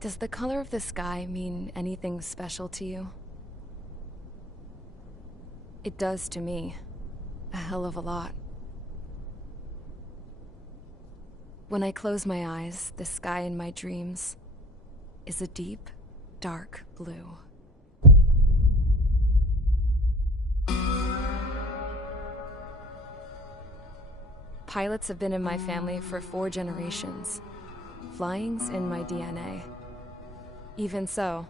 Does the color of the sky mean anything special to you? It does to me. A hell of a lot. When I close my eyes, the sky in my dreams is a deep, dark blue. Pilots have been in my family for 4 generations. Flying's in my DNA. Even so,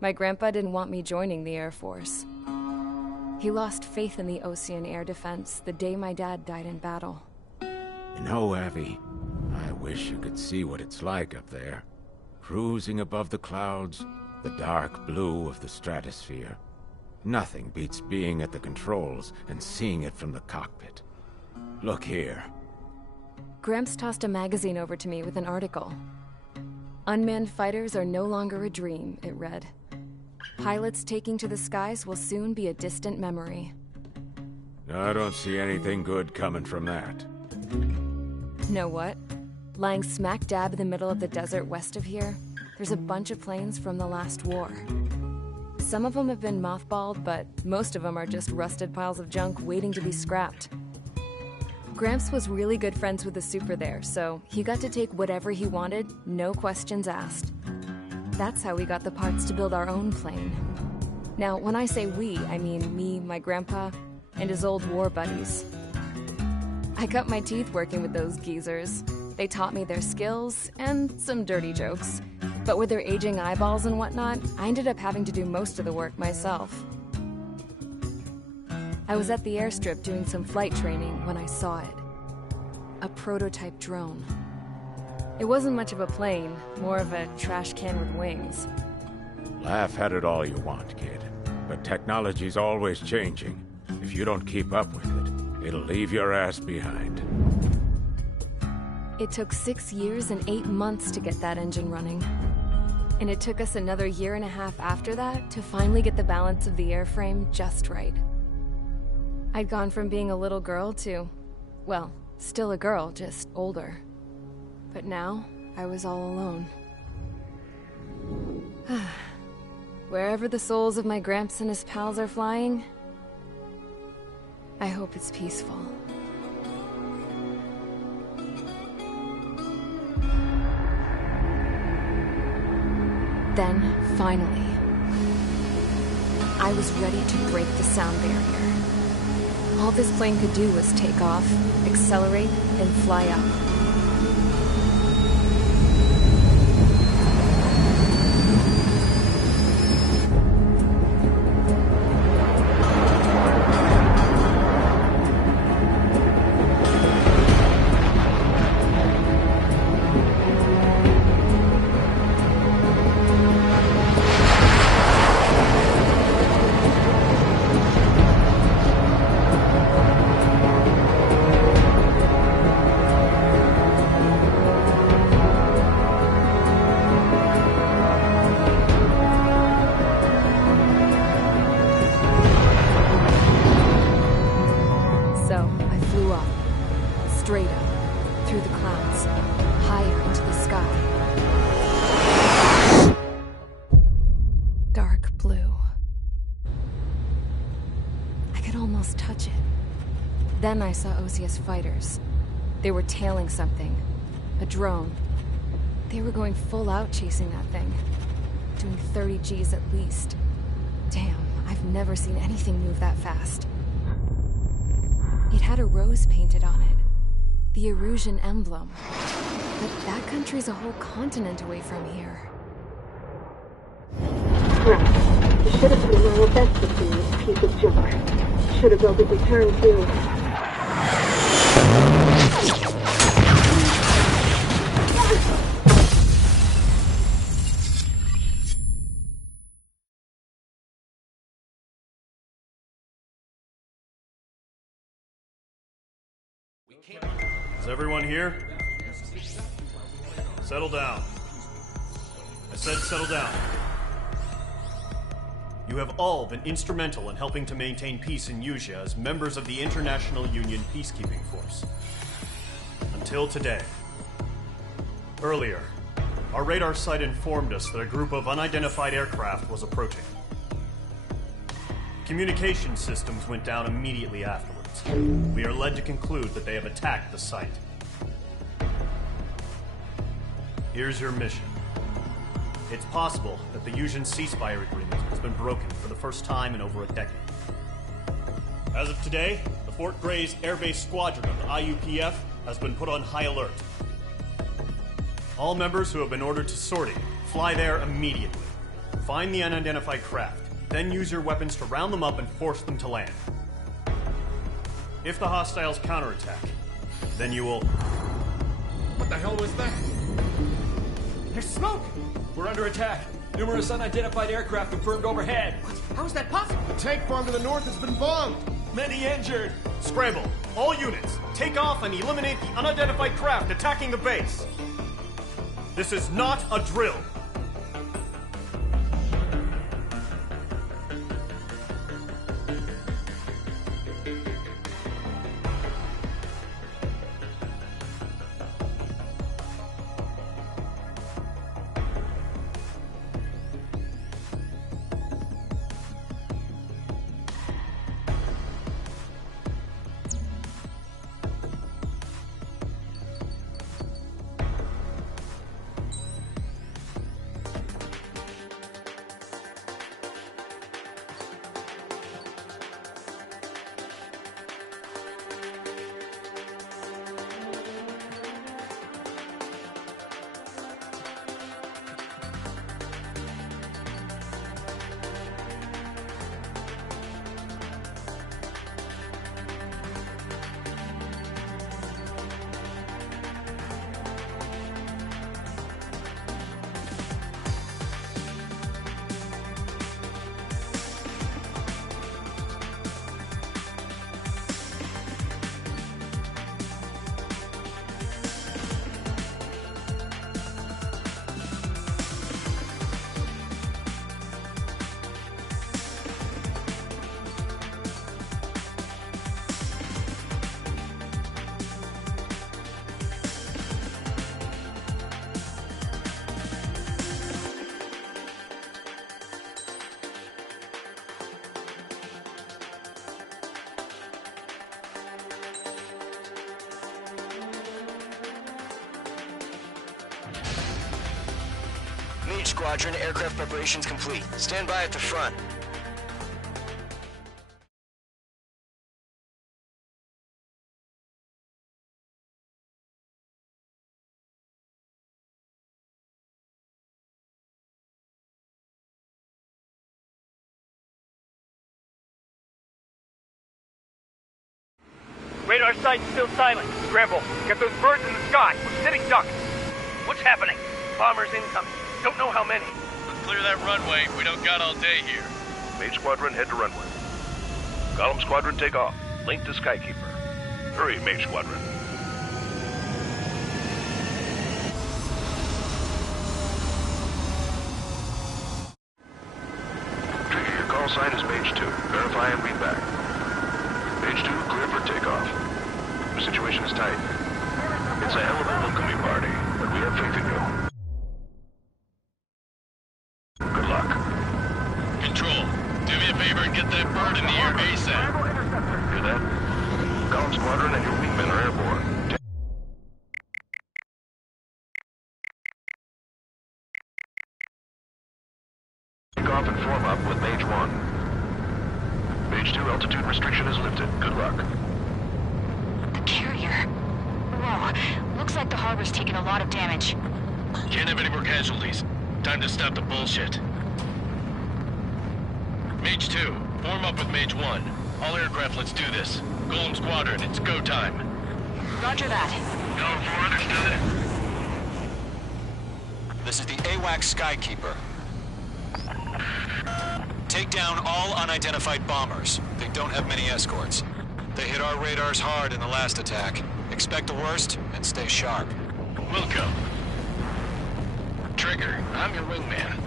my grandpa didn't want me joining the Air Force. He lost faith in the Ocean Air Defense the day my dad died in battle. You know, Abby, I wish you could see what it's like up there. Cruising above the clouds, the dark blue of the stratosphere. Nothing beats being at the controls and seeing it from the cockpit. Look here. Gramps tossed a magazine over to me with an article. Unmanned fighters are no longer a dream, it read. Pilots taking to the skies will soon be a distant memory. I don't see anything good coming from that. Know what? Lying smack dab in the middle of the desert west of here, there's a bunch of planes from the last war. Some of them have been mothballed, but most of them are just rusted piles of junk waiting to be scrapped. Gramps was really good friends with the super there, so he got to take whatever he wanted, no questions asked. That's how we got the parts to build our own plane. Now, when I say we, I mean me, my grandpa, and his old war buddies. I cut my teeth working with those geezers. They taught me their skills, and some dirty jokes. But with their aging eyeballs and whatnot, I ended up having to do most of the work myself. I was at the airstrip doing some flight training when I saw it. A prototype drone. It wasn't much of a plane, more of a trash can with wings. Laugh at it all you want, kid. But technology's always changing. If you don't keep up with it, it'll leave your ass behind. It took 6 years and 8 months to get that engine running. And it took us another year and a half after that to finally get the balance of the airframe just right. I'd gone from being a little girl to, well, still a girl, just older. But now, I was all alone. Wherever the souls of my Gramps and his pals are flying, I hope it's peaceful. Then, finally, I was ready to break the sound barrier. All this plane could do was take off, accelerate, and fly up. Straight up, through the clouds, higher into the sky. Dark blue. I could almost touch it. Then I saw OCS fighters. They were tailing something. A drone. They were going full out chasing that thing. Doing 30 Gs at least. Damn, I've never seen anything move that fast. It had a rose painted on it. The Erusian emblem. But that country's a whole continent away from here. Right. You should have been my best to see this piece of junk. Should have built a return too. Is everyone here? Settle down. I said settle down. You have all been instrumental in helping to maintain peace in Usea as members of the International Union Peacekeeping Force. Until today. Earlier, our radar site informed us that a group of unidentified aircraft was approaching. Communication systems went down immediately afterwards. We are led to conclude that they have attacked the site. Here's your mission. It's possible that the Usian ceasefire agreement has been broken for the first time in over a decade. As of today, the Fort Gray's Air Base Squadron of the IUPF has been put on high alert. All members who have been ordered to sortie, fly there immediately. Find the unidentified craft, then use your weapons to round them up and force them to land. If the hostiles counterattack, then you will... What the hell was that? There's smoke! We're under attack. Numerous unidentified aircraft have burned overhead. What? How is that possible? The tank farm to the north has been bombed! Many injured! Scramble! All units, take off and eliminate the unidentified craft attacking the base! This is not a drill! Mage Squadron, aircraft preparations complete. Stand by at the front. Radar site's still silent. Scramble. Get those birds in the sky. We're sitting ducks. What's happening? Bombers incoming. Don't know how many. Clear that runway. We don't got all day here. Mage Squadron, head to runway. Column Squadron, take off. Link to Skykeeper. Hurry, Mage Squadron. Trigger, your call sign is Mage 2. Verify and read back. Mage 2, clear for takeoff. The situation is tight. It's a hell of a welcoming party, but we have faith in you. Good luck. Control, do me a favor and get that bird in the air ASAP. Hear that? Column Squadron and your wingmen are airborne. Take off and form up with Mage 1. Mage 2, altitude restriction is lifted. Good luck. The carrier. Whoa, looks like the harbor's taken a lot of damage. Can't have any more casualties. Time to stop the bullshit. Mage 2, form up with Mage 1. All aircraft, let's do this. Golem Squadron, it's go time. Roger that. Go 4, understood. This is the AWACS Skykeeper. Take down all unidentified bombers. They don't have many escorts. They hit our radars hard in the last attack. Expect the worst and stay sharp. We'll go. Trigger, I'm your wingman.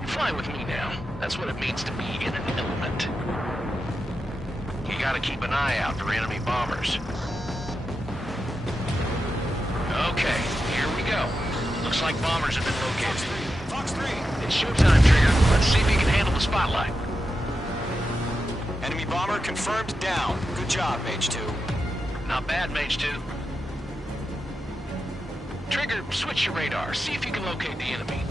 You fly with me now. That's what it means to be in an element. You gotta keep an eye out for enemy bombers. Okay, here we go. Looks like bombers have been located. Fox 3! It's showtime, Trigger. Let's see if you can handle the spotlight. Enemy bomber confirmed down. Good job, Mage 2. Not bad, Mage 2. Trigger, switch your radar. See if you can locate the enemy.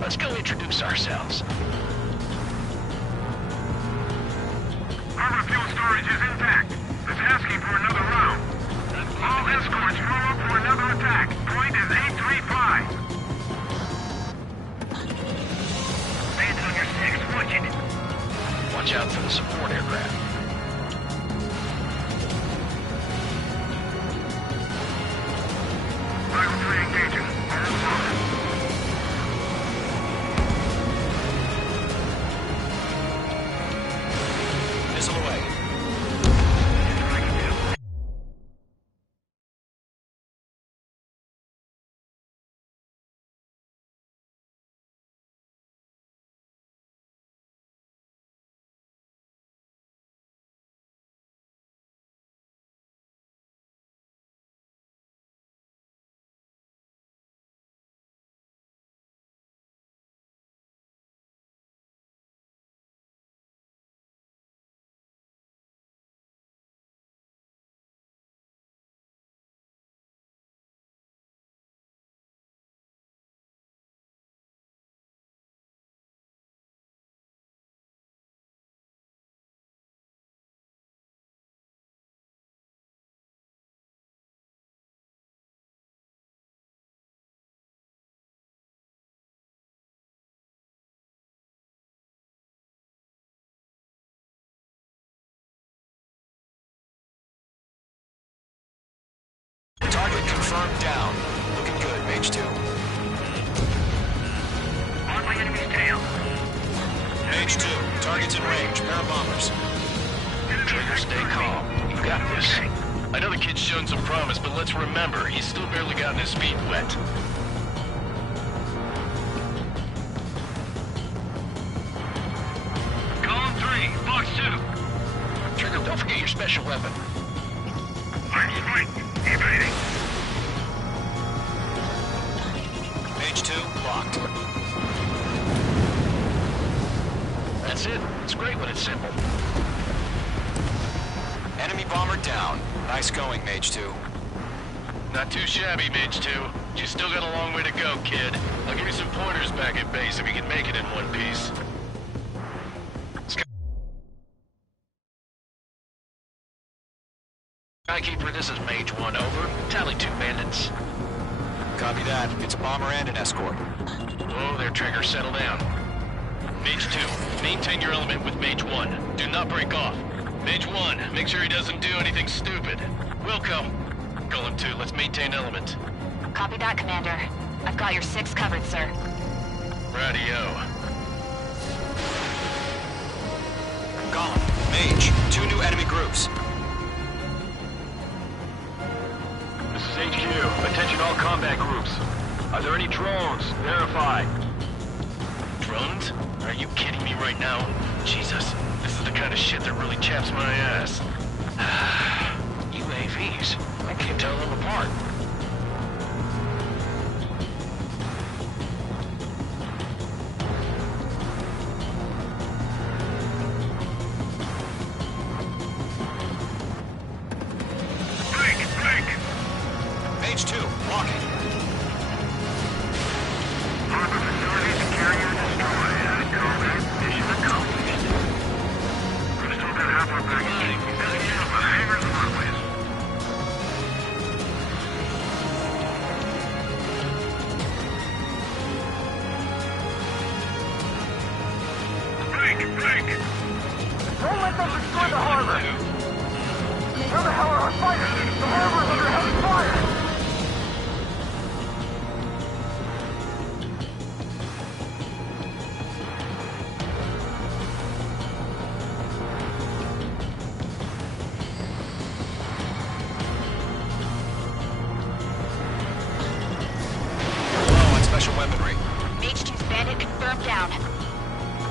Let's go introduce ourselves. Harbor fuel storage is intact. It's asking for another round. All escorts form up for another attack. Point is 835. Hands on your six, watch it. Watch out for the support aircraft. Rifle 3 engaging. Missile away. Target confirmed down. Looking good, Mage 2. On my enemy's tail. Mage 2, target's in range. Pair of bombers. Trigger, stay calm. You got this. I know the kid's shown some promise, but let's remember, he's still barely gotten his feet wet. Column 3, Fox 2. Trigger, don't forget your special weapon. I'm spiked. Evading. Page 2, locked. That's it. It's great when it's simple. Enemy bomber down. Nice going, Mage 2. Not too shabby, Mage 2. You still got a long way to go, kid. I'll give you some pointers back at base if you can make it in one piece. Skykeeper, this is Mage 1, over. Tally 2 bandits. Copy that. It's a bomber and an escort. Whoa there, Trigger. Settle down. Mage 2, maintain your element with Mage 1. Do not break off. Mage 1, make sure he doesn't do anything stupid. Wilco. Golem 2, let's maintain element. Copy that, Commander. I've got your 6 covered, sir. Radio. Golem, Mage, 2 new enemy groups. This is HQ. Attention all combat groups. Are there any drones? Verify. Drones? Are you kidding me right now? Jesus, this is the kind of shit that really chaps my ass. UAVs. I can't tell them apart. Page 2, walking. Harbor facilities and carrier destroyed. Combat mission accomplished. We've still got half our package. Investigate the hangars and runways. Break! Don't let them destroy the harbor! Where the hell are our fighters? The harbor is under heavy fire! Low on special weaponry. Mage 2's bandit confirmed down.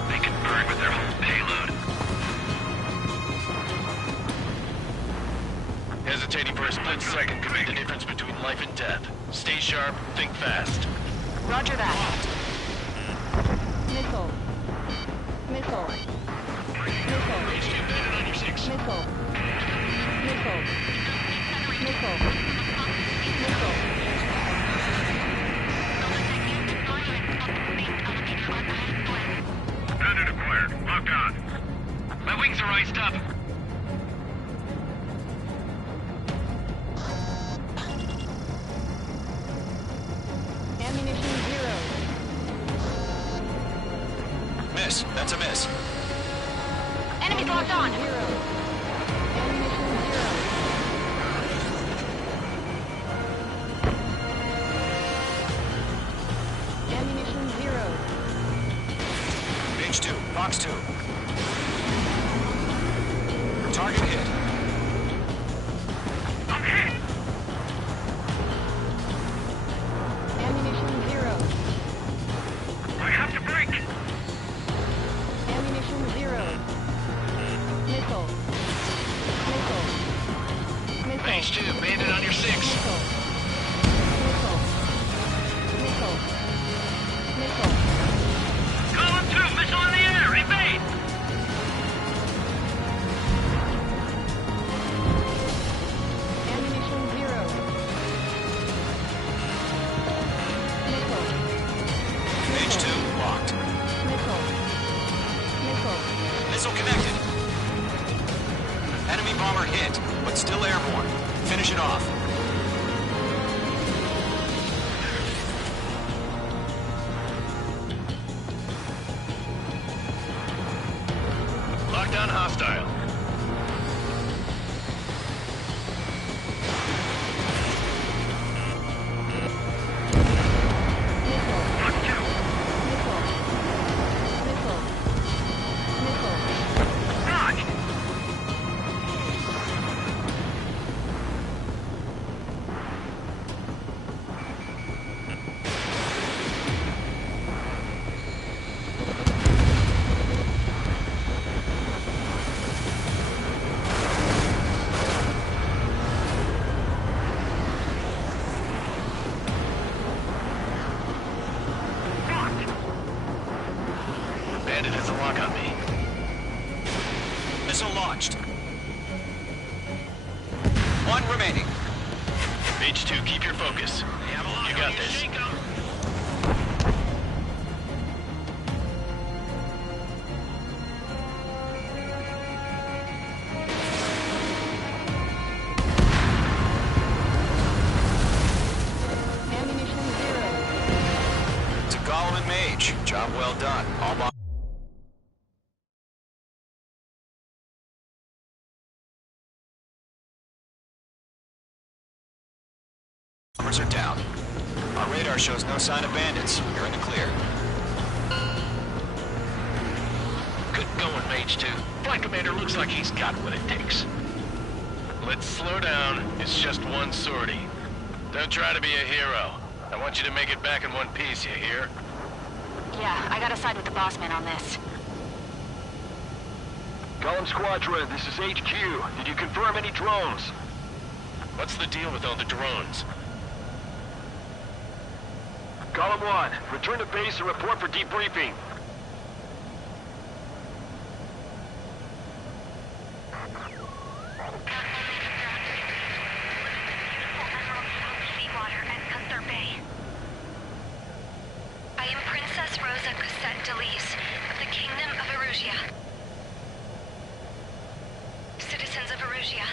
They can burn with their whole payload. Hesitating for a split second could be the difference between life and death. Stay sharp, think fast. Roger that. Missile. Missile. Missile. Mage 2 bandit on your 6. Missile. Missile. Missile. Missile. Bandit acquired. Locked on. My wings are iced up. Ammunition 0. Miss. That's a miss. Enemy locked on. 0. Ammunition 0. Ammunition 0. Page 2, box 2. Target hit. I'm hit! Ammunition 0. I have to break! Ammunition 0. Missile. Missile. Missile. Mage 2 bandit on your 6. Missile. Missile. Missile. Missile. Column 2, missile in the air! Evade! Ammunition 0. Missile. Page 2, locked. Missile. Missile. Missile connected. Enemy bomber hit, but still airborne. Finish it off. Lockdown hostile. Lock 2! Missile. Missile. Dodged! remaining. Mage 2, keep your focus. You got this. To Gollum and Mage, job well done. All bombers are down. Our radar shows no sign of bandits. You're in the clear. Good going, Mage 2. Flight Commander looks like he's got what it takes. Let's slow down. It's just one sortie. Don't try to be a hero. I want you to make it back in one piece, you hear? Yeah, I gotta side with the boss man on this. Gollum Squadron, this is HQ. Did you confirm any drones? What's the deal with all the drones? Gollum 1, return to base and report for debriefing. I am Princess Rosa Cosette Delise of the Kingdom of Erusia. Citizens of Erusia.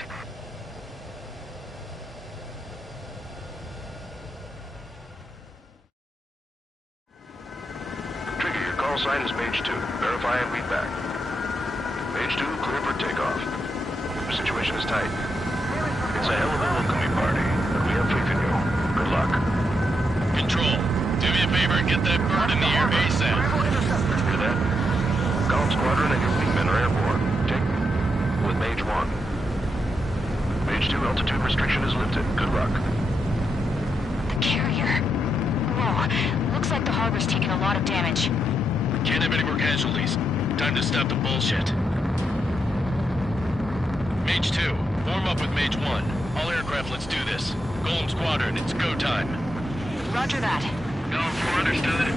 Trigger, your call sign is Mage 2. Verify and read back. Mage 2, clear for takeoff. The situation is tight. It's a hell of a welcoming party, but we have faith in you. Good luck. Control, do me a favor and get that bird in the air ASAP. Hear that? Gollum Squadron and your wingmen are airborne. Take with Mage 1. Mage 2, altitude restriction is lifted. Good luck. The carrier. Whoa, looks like the harbor's taken a lot of damage. Can't have any more casualties. Time to stop the bullshit. Mage 2, form up with Mage 1. All aircraft, let's do this. Gollum Squadron, it's go time. Roger that. Gollum 4 understood.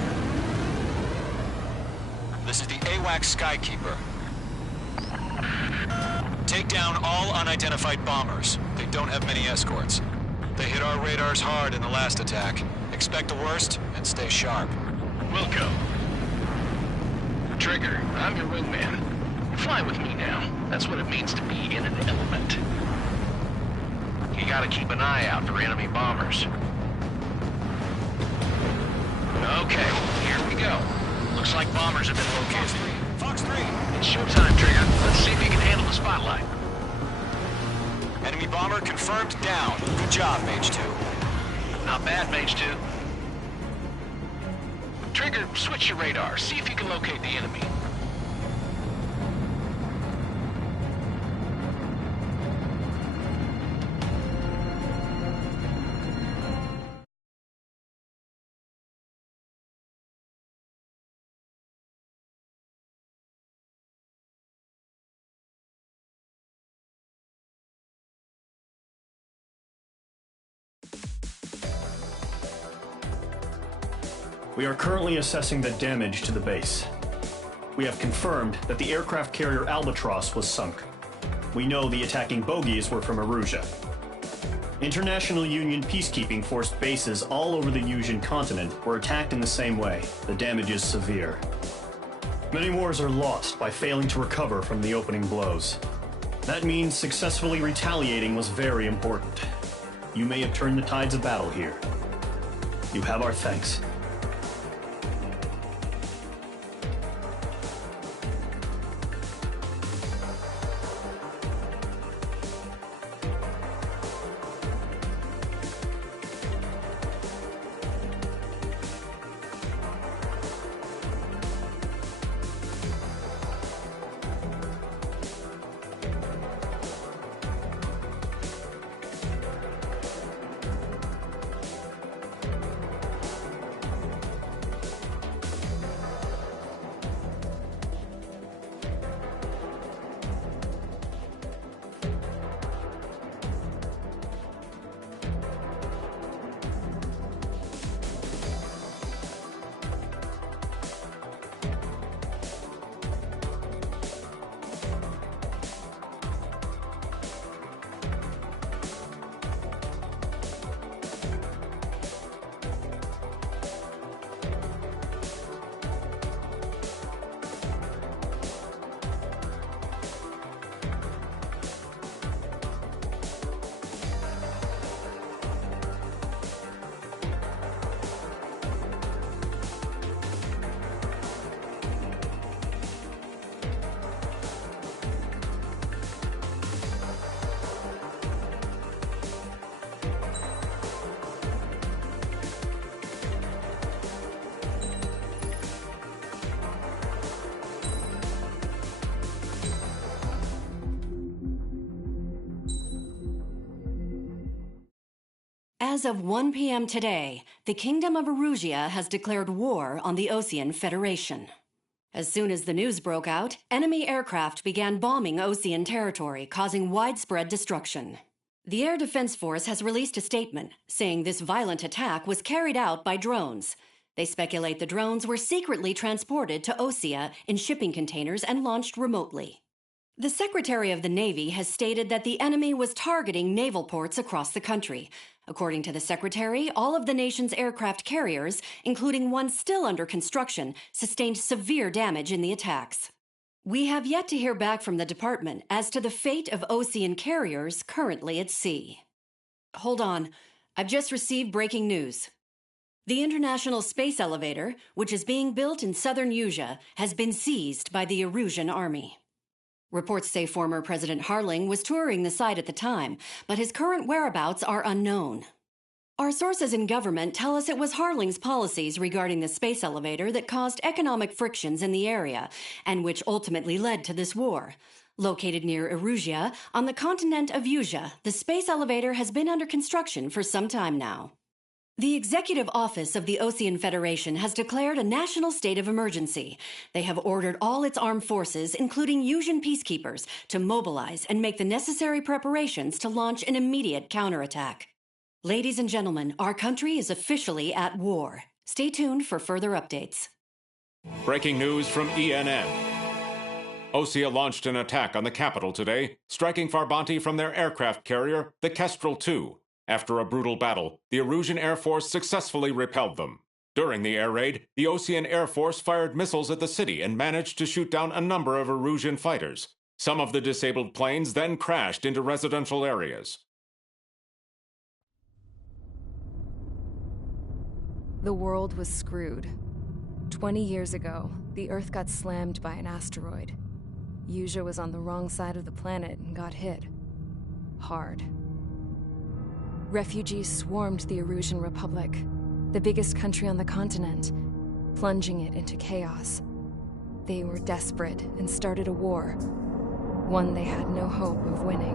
This is the AWACS Skykeeper. Take down all unidentified bombers. They don't have many escorts. They hit our radars hard in the last attack. Expect the worst and stay sharp. Wilco. Trigger, I'm your wingman. Fly with me now. That's what it means to be in an element. You gotta keep an eye out for enemy bombers. Okay, here we go. Looks like bombers have been located. Fox 3. It's showtime, Trigger. Let's see if you can handle the spotlight. Enemy bomber confirmed down. Good job, Mage 2. Not bad, Mage 2. Trigger, switch your radar. See if you can locate the enemy. We are currently assessing the damage to the base. We have confirmed that the aircraft carrier Albatross was sunk. We know the attacking bogies were from Erusia. International Union peacekeeping force bases all over the Yusian continent were attacked in the same way. The damage is severe. Many wars are lost by failing to recover from the opening blows. That means successfully retaliating was very important. You may have turned the tides of battle here. You have our thanks. As of 1 p.m. today, the Kingdom of Erusia has declared war on the Osean Federation. As soon as the news broke out, enemy aircraft began bombing Osean territory, causing widespread destruction. The Air Defense Force has released a statement saying this violent attack was carried out by drones. They speculate the drones were secretly transported to Osea in shipping containers and launched remotely. The Secretary of the Navy has stated that the enemy was targeting naval ports across the country. According to the Secretary, all of the nation's aircraft carriers, including one still under construction, sustained severe damage in the attacks. We have yet to hear back from the department as to the fate of Osean carriers currently at sea. Hold on. I've just received breaking news. The International Space Elevator, which is being built in southern Usea, has been seized by the Erusian Army. Reports say former President Harling was touring the site at the time, but his current whereabouts are unknown. Our sources in government tell us it was Harling's policies regarding the space elevator that caused economic frictions in the area, and which ultimately led to this war. Located near Erusia, on the continent of Usea, the space elevator has been under construction for some time now. The Executive Office of the Osean Federation has declared a national state of emergency. They have ordered all its armed forces, including Usian peacekeepers, to mobilize and make the necessary preparations to launch an immediate counterattack. Ladies and gentlemen, our country is officially at war. Stay tuned for further updates. Breaking news from ENN. Osea launched an attack on the capital today, striking Farbanti from their aircraft carrier, the Kestrel II. After a brutal battle, the Erusian Air Force successfully repelled them. During the air raid, the Osean Air Force fired missiles at the city and managed to shoot down a number of Erusian fighters. Some of the disabled planes then crashed into residential areas. The world was screwed. 20 years ago, the Earth got slammed by an asteroid. Usea was on the wrong side of the planet and got hit. Hard. Refugees swarmed the Erusian Republic, the biggest country on the continent, plunging it into chaos. They were desperate and started a war, one they had no hope of winning.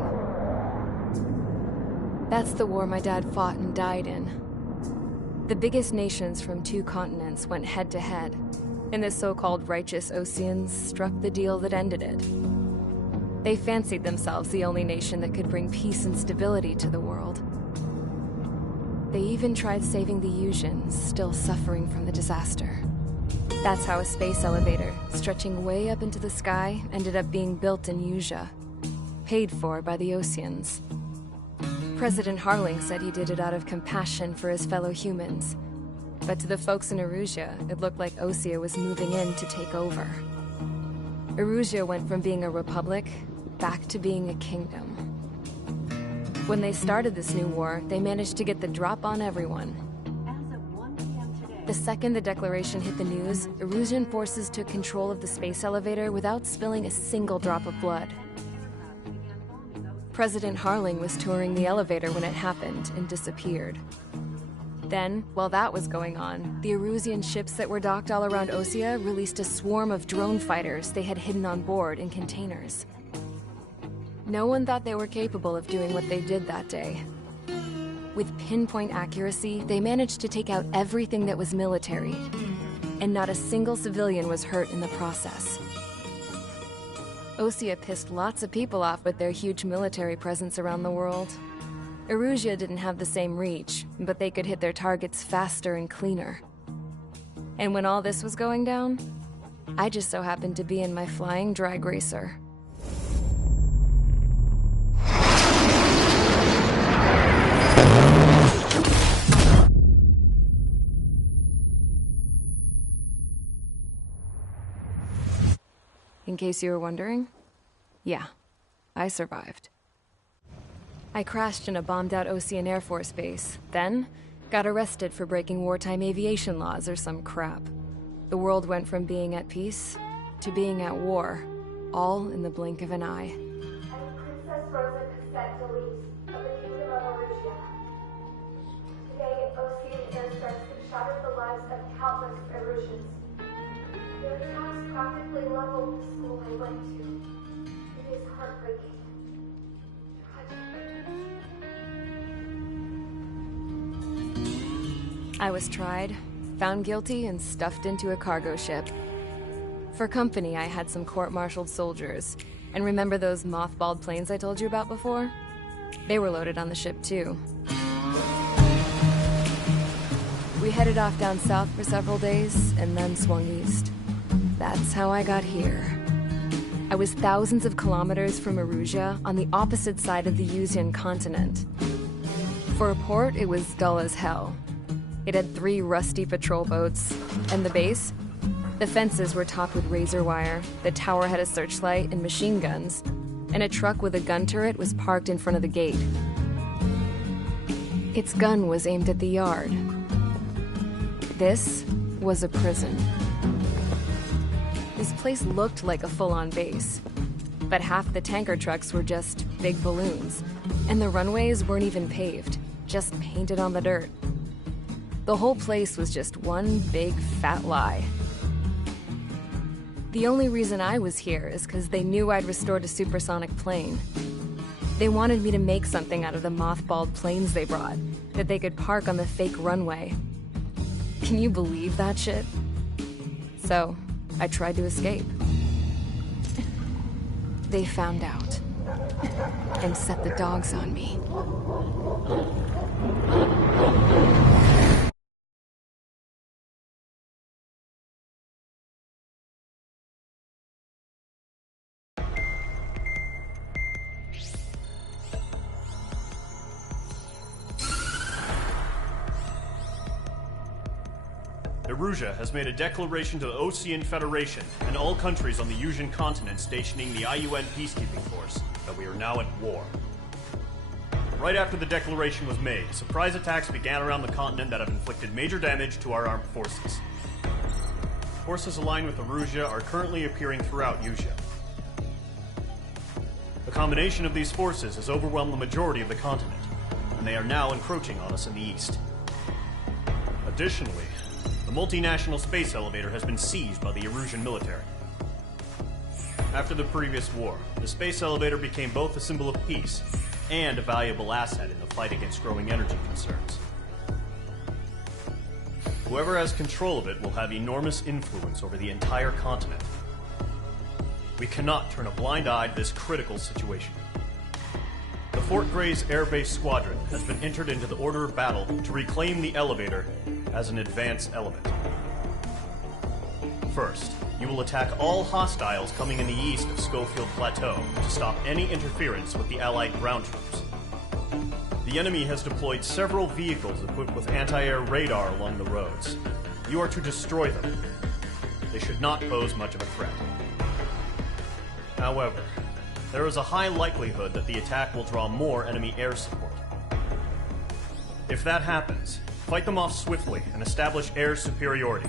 That's the war my dad fought and died in. The biggest nations from 2 continents went head-to-head, and the so-called righteous Oseans struck the deal that ended it. They fancied themselves the only nation that could bring peace and stability to the world. They even tried saving the Usians, still suffering from the disaster. That's how a space elevator, stretching way up into the sky, ended up being built in Usea, paid for by the Oseans. President Harling said he did it out of compassion for his fellow humans. But to the folks in Erusia, it looked like Osea was moving in to take over. Erusia went from being a republic back to being a kingdom. When they started this new war, they managed to get the drop on everyone. The second the declaration hit the news, Erusian forces took control of the space elevator without spilling a single drop of blood. President Harling was touring the elevator when it happened and disappeared. Then, while that was going on, the Erusian ships that were docked all around Osea released a swarm of drone fighters they had hidden on board in containers. No one thought they were capable of doing what they did that day. With pinpoint accuracy, they managed to take out everything that was military, and not a single civilian was hurt in the process. Osea pissed lots of people off with their huge military presence around the world. Erusia didn't have the same reach, but they could hit their targets faster and cleaner. And when all this was going down, I just so happened to be in my flying drag racer. In case you were wondering, yeah, I survived. I crashed in a bombed-out Osean Air Force base, then got arrested for breaking wartime aviation laws or some crap. The world went from being at peace to being at war, all in the blink of an eye. Princess Rosa Cassette-Delise of the Kingdom of Erusia. Today, Osean airstrikes have shattered the lives of countless Erusians. Their attacks practically leveled the school I went to. It is heartbreaking. Tragic. I was tried, found guilty, and stuffed into a cargo ship. For company, I had some court-martialed soldiers. And remember those mothballed planes I told you about before? They were loaded on the ship, too. We headed off down south for several days, and then swung east. That's how I got here. I was thousands of kilometers from Erusia, on the opposite side of the Yuzian continent. For a port, it was dull as hell. It had 3 rusty patrol boats, and the base? The fences were topped with razor wire, the tower had a searchlight and machine guns, and a truck with a gun turret was parked in front of the gate. Its gun was aimed at the yard. This was a prison. This place looked like a full-on base, but half the tanker trucks were just big balloons, and the runways weren't even paved, just painted on the dirt. The whole place was just one big fat lie. The only reason I was here is because they knew I'd restored a supersonic plane. They wanted me to make something out of the mothballed planes they brought, that they could park on the fake runway. Can you believe that shit? So, I tried to escape. They found out, and set the dogs on me. Erusia has made a declaration to the Osean Federation and all countries on the Yuzian continent stationing the IUN peacekeeping force that we are now at war. Right after the declaration was made, surprise attacks began around the continent that have inflicted major damage to our armed forces. Forces aligned with Erusia are currently appearing throughout Yusia. The combination of these forces has overwhelmed the majority of the continent, and they are now encroaching on us in the east. Additionally, the multinational space elevator has been seized by the Erusian military. After the previous war, the space elevator became both a symbol of peace and a valuable asset in the fight against growing energy concerns. Whoever has control of it will have enormous influence over the entire continent. We cannot turn a blind eye to this critical situation. The Fort Gray's Air Base Squadron has been entered into the order of battle to reclaim the elevator as an advance element. First, you will attack all hostiles coming in the east of Schofield Plateau to stop any interference with the Allied ground troops. The enemy has deployed several vehicles equipped with anti-air radar along the roads. You are to destroy them. They should not pose much of a threat. However, there is a high likelihood that the attack will draw more enemy air support. If that happens, fight them off swiftly and establish air superiority.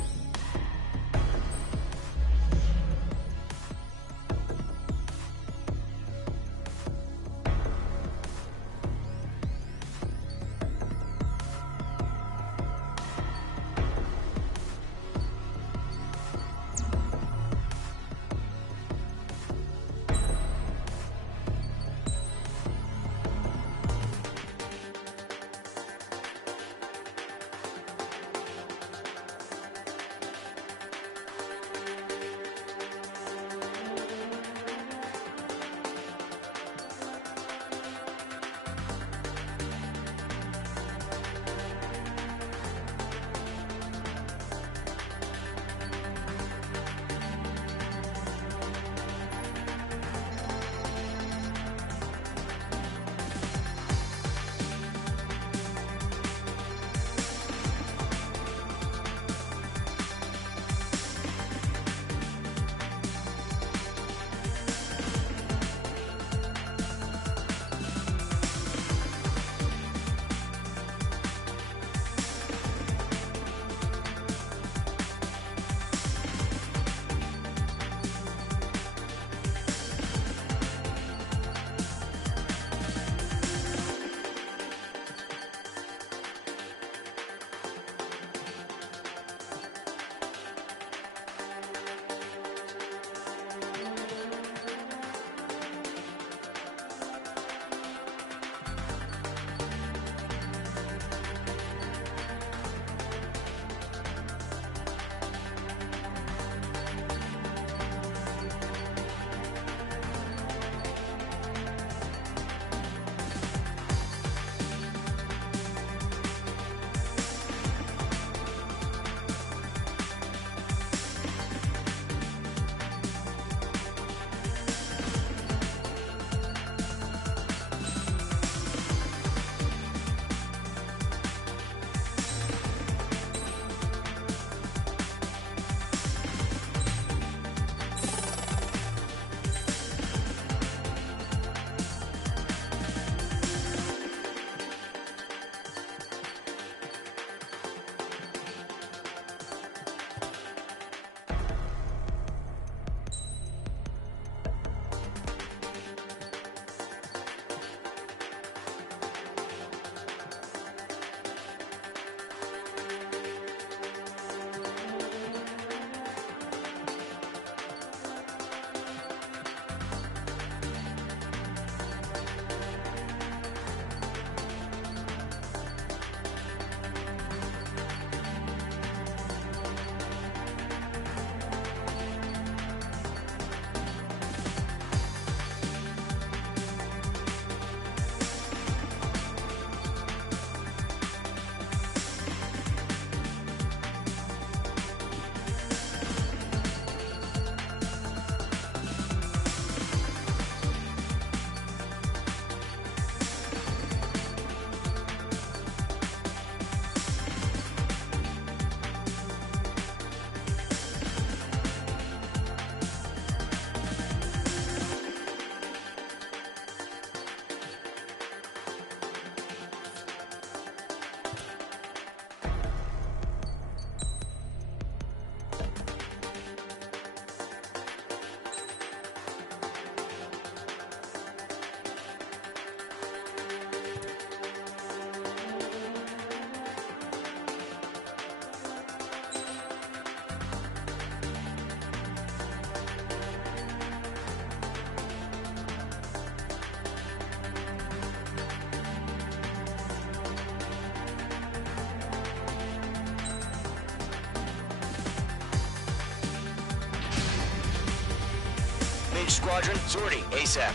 Each squadron, sortie, ASAP.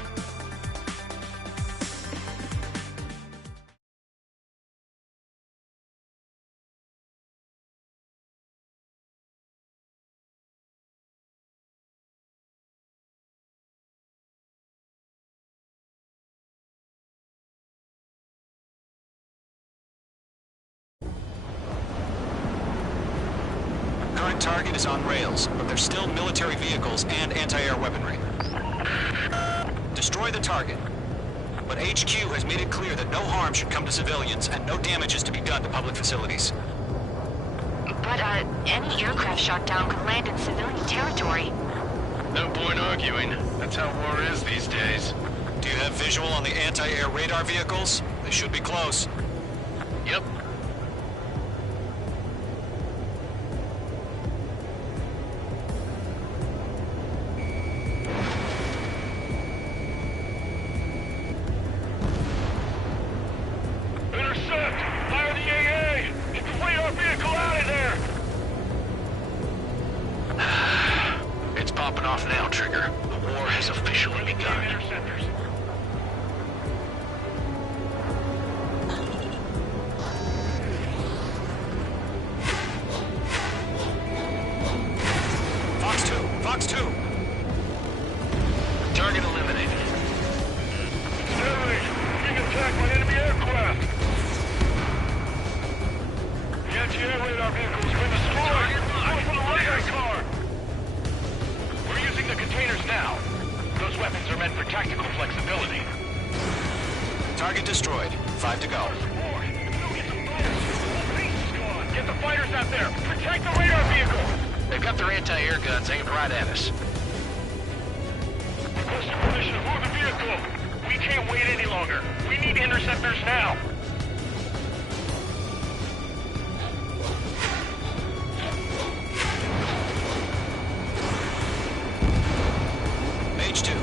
Current target is on rails, but there's still military vehicles and anti-air weaponry. Destroy the target. But HQ has made it clear that no harm should come to civilians and no damage is to be done to public facilities. But, any aircraft shot down could land in civilian territory. No point arguing. That's how war is these days. Do you have visual on the anti-air radar vehicles? They should be close. Yep. Intercept! Fire the AA! Get the radar vehicle out of there! It's popping off now, Trigger. The war has officially begun. Interceptors. Fox 2! Fox 2! Target eliminated. Stanley, being attacked by enemy aircraft! The anti-air radar vehicle has been destroyed! Look for the radar car! We're using the containers now. Those weapons are meant for tactical flexibility. Target destroyed. 5 to go. Get the fighters out there! Protect the radar vehicle! They've got their anti-air guns aimed right at us. Request permission to move the vehicle! We can't wait any longer. We need interceptors now! Mage 2.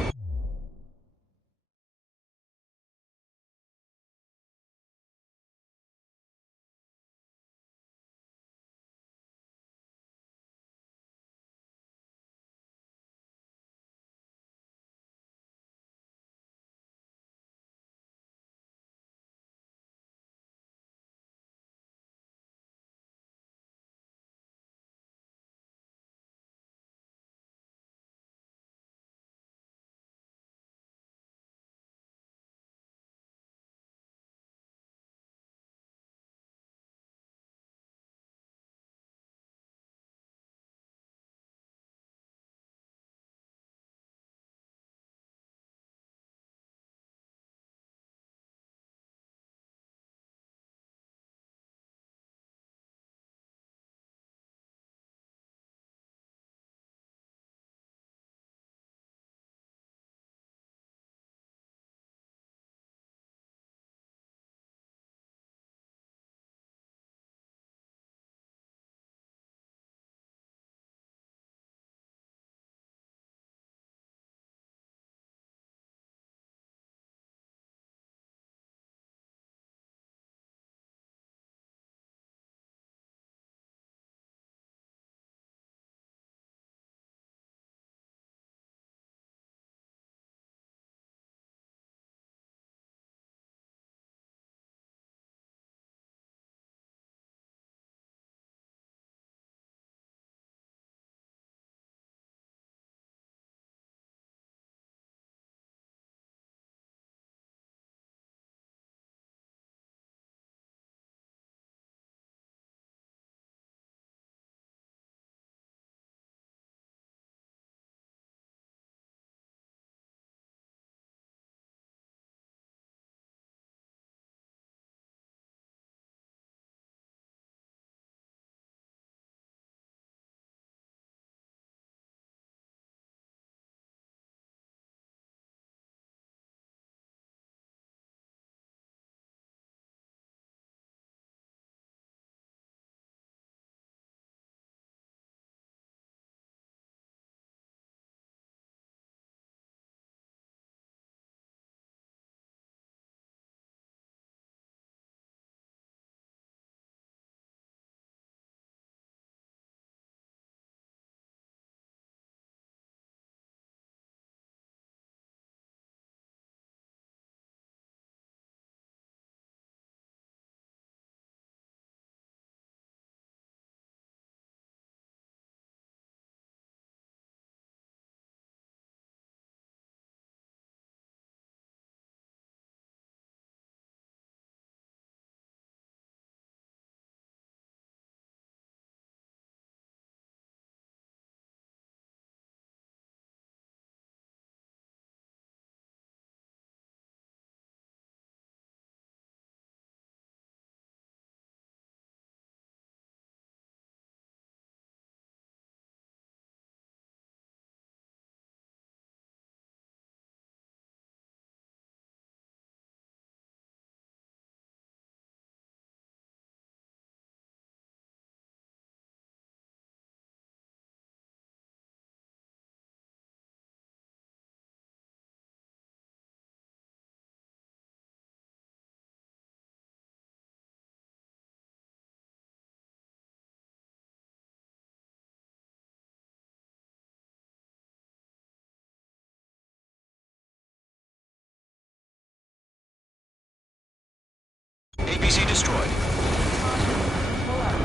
PC destroyed.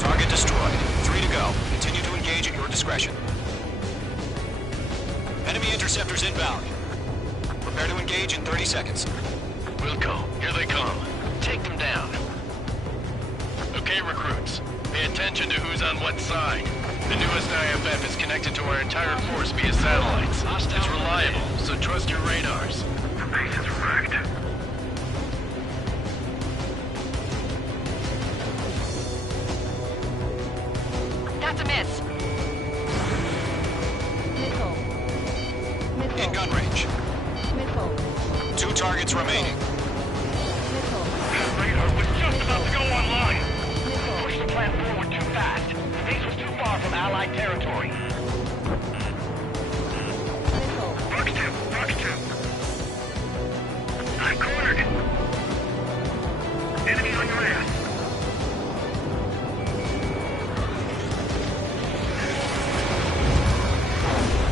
Target destroyed. 3 to go. Continue to engage at your discretion. Enemy interceptors inbound. Prepare to engage in 30 seconds. Wilco, here they come. Take them down. Okay, recruits. Pay attention to who's on what side. The newest IFF is connected to our entire force via satellites. It's reliable, so trust your radars. The base is wrecked. That's a miss. In gun range. 2 targets remaining. That radar was just about to go online. Pushed the plan forward too fast. The base was too far from Allied territory. Fox 2. I'm cornered. Enemy on your ass.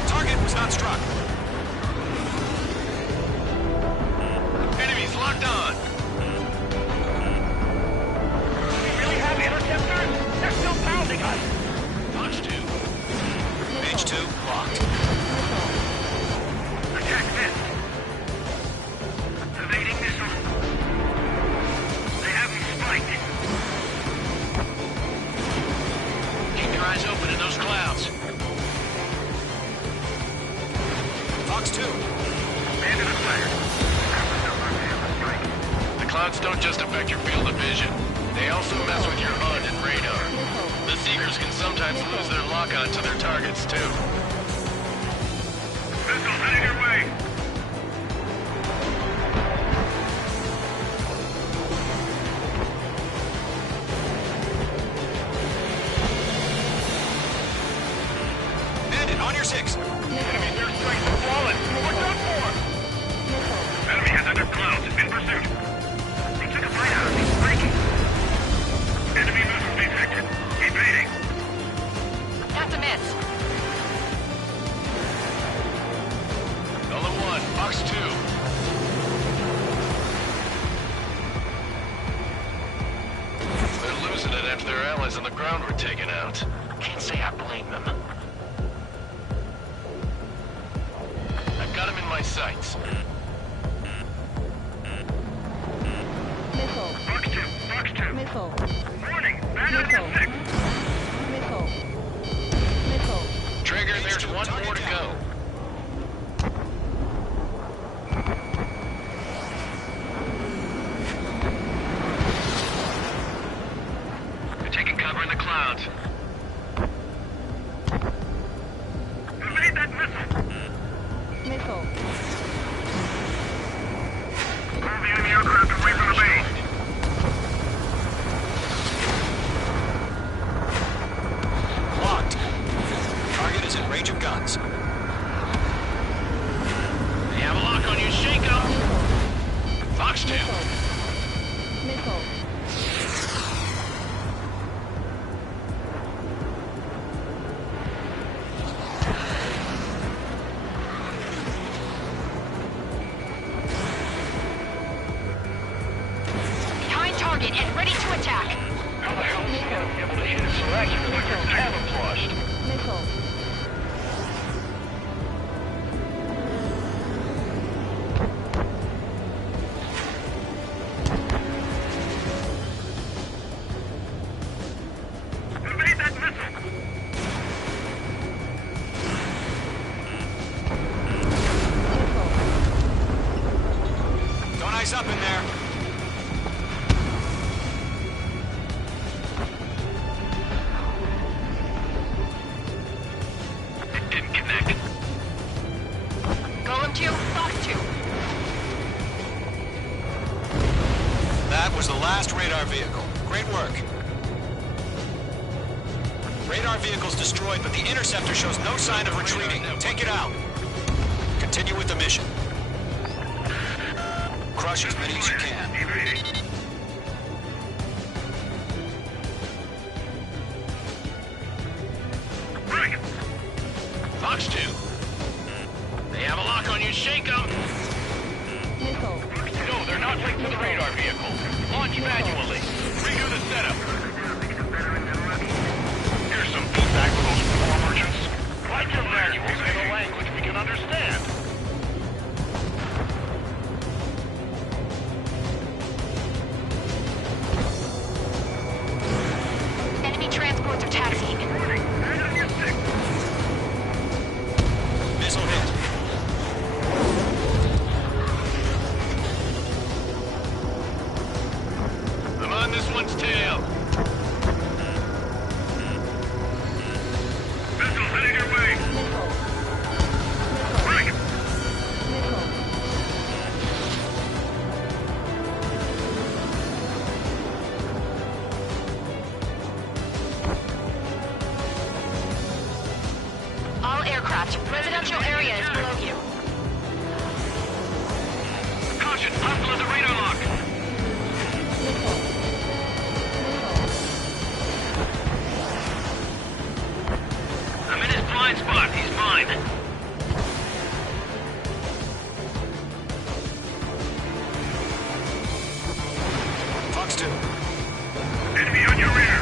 Target was not struck. Enemies locked on. We really have interceptors? They're still pounding us. Fox 2. Mage 2 locked. Attack missed. Evading missile. They have me spiked. Keep your eyes open in those clouds. Fox 2. Bandit acquired. The clouds don't just affect your field of vision. They also mess with your HUD and radar. The Seekers can sometimes lose their lock-on to their targets, too. Missile heading your way. Bandit, on your 6. Enemy near strength is fallen. We're done for. Enemy has entered clouds. In pursuit. They took a bite out of me. Breaking. Enemy missile detected. Evading. That's a miss. Nolo 1, Fox 2. They're losing it after their allies on the ground were taken out. Can't say I blame them. I've got him in my sights. Fox 2. Fox 2. Warning. Bandit in your 6. Trigger, there's one more to go. They're taking cover in the clouds. Evade that missile. Move the enemy aircraft away from the base. Locked. Target is in range of guns. They have a lock on you, shake 'em. Fox 2. Behind target and ready to attack. How the hell is this going to be able to hit it so accurately? They're camouflaged. Evade that missile. Don't ice up in there. It didn't connect. Golem 2, Fox 2. That was the last radar vehicle. Great work. Radar vehicle's destroyed, but the interceptor shows no sign of retreating. Take it out. Continue with the mission. Crush as many as you can. Right. Fox 2. They have a lock on you, shake 'em. No, they're not linked to the radar vehicle. Launch manually. this one's tail. Missile heading your way. Bring it. All aircraft, residential area is below you. Caution, hostile at the radar lock. I'm in his blind spot. He's mine. Fox 2. Enemy on your rear.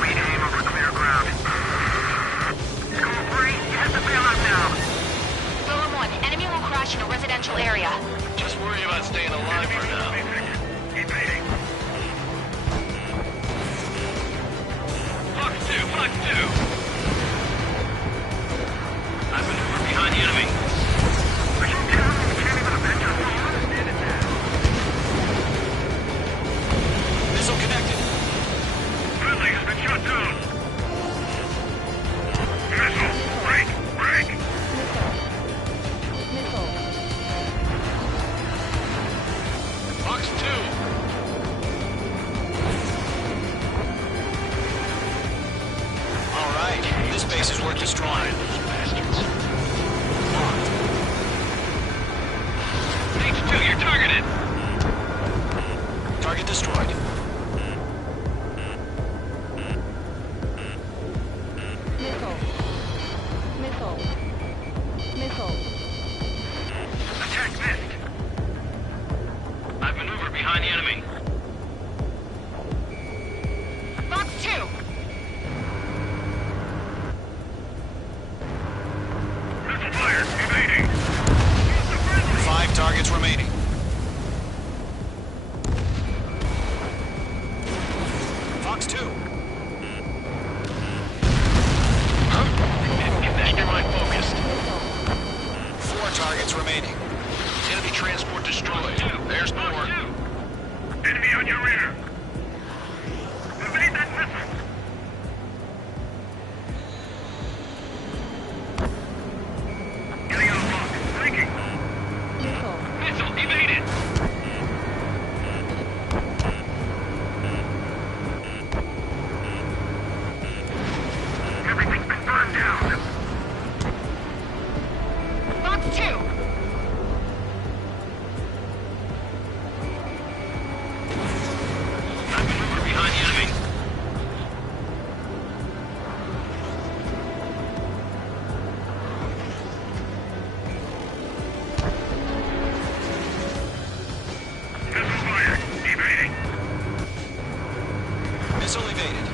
Rename over clear ground. School 3, you have to bail out now. Golem 1, enemy will crash in a residential area. Just worry about staying alive for now. Evading. Fox 2, Fox 2. I maneuver behind the enemy. Are you telling me you can't even avenge your own? Understand it now. Missile connected. Friendly has been shot down. Missile! Break! Break! Fox 2. All right, this base is worth destroying. H2, you're targeted. Target destroyed. Attack missed. I've maneuvered behind the enemy. Fox 2, Missile fired. Evading. 5 targets remaining. Fox 2. Keep your mind focused. 4 targets remaining. Enemy transport destroyed. There's more. Enemy on your rear. Evade that missile. Getting out of lock. Blinking. Missile evaded. Everything's been burned down. Fox 2, I maneuver behind the enemy. Missile fired. Evading. Missile evaded.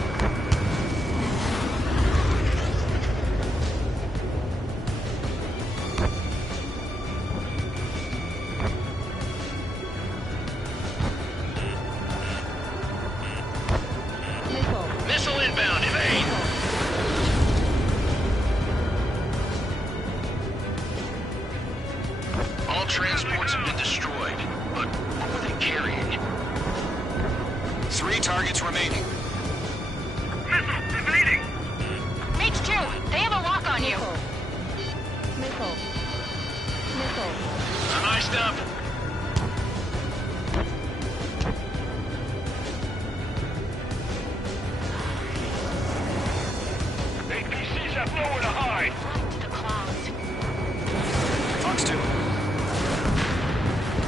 Missile inbound. Evade. All transports have been destroyed, but what were they carrying? 3 targets remaining. Missile evading. H2, they have a lock on you. I'm iced up. APCs have nowhere to hide. The clouds. Fox 2.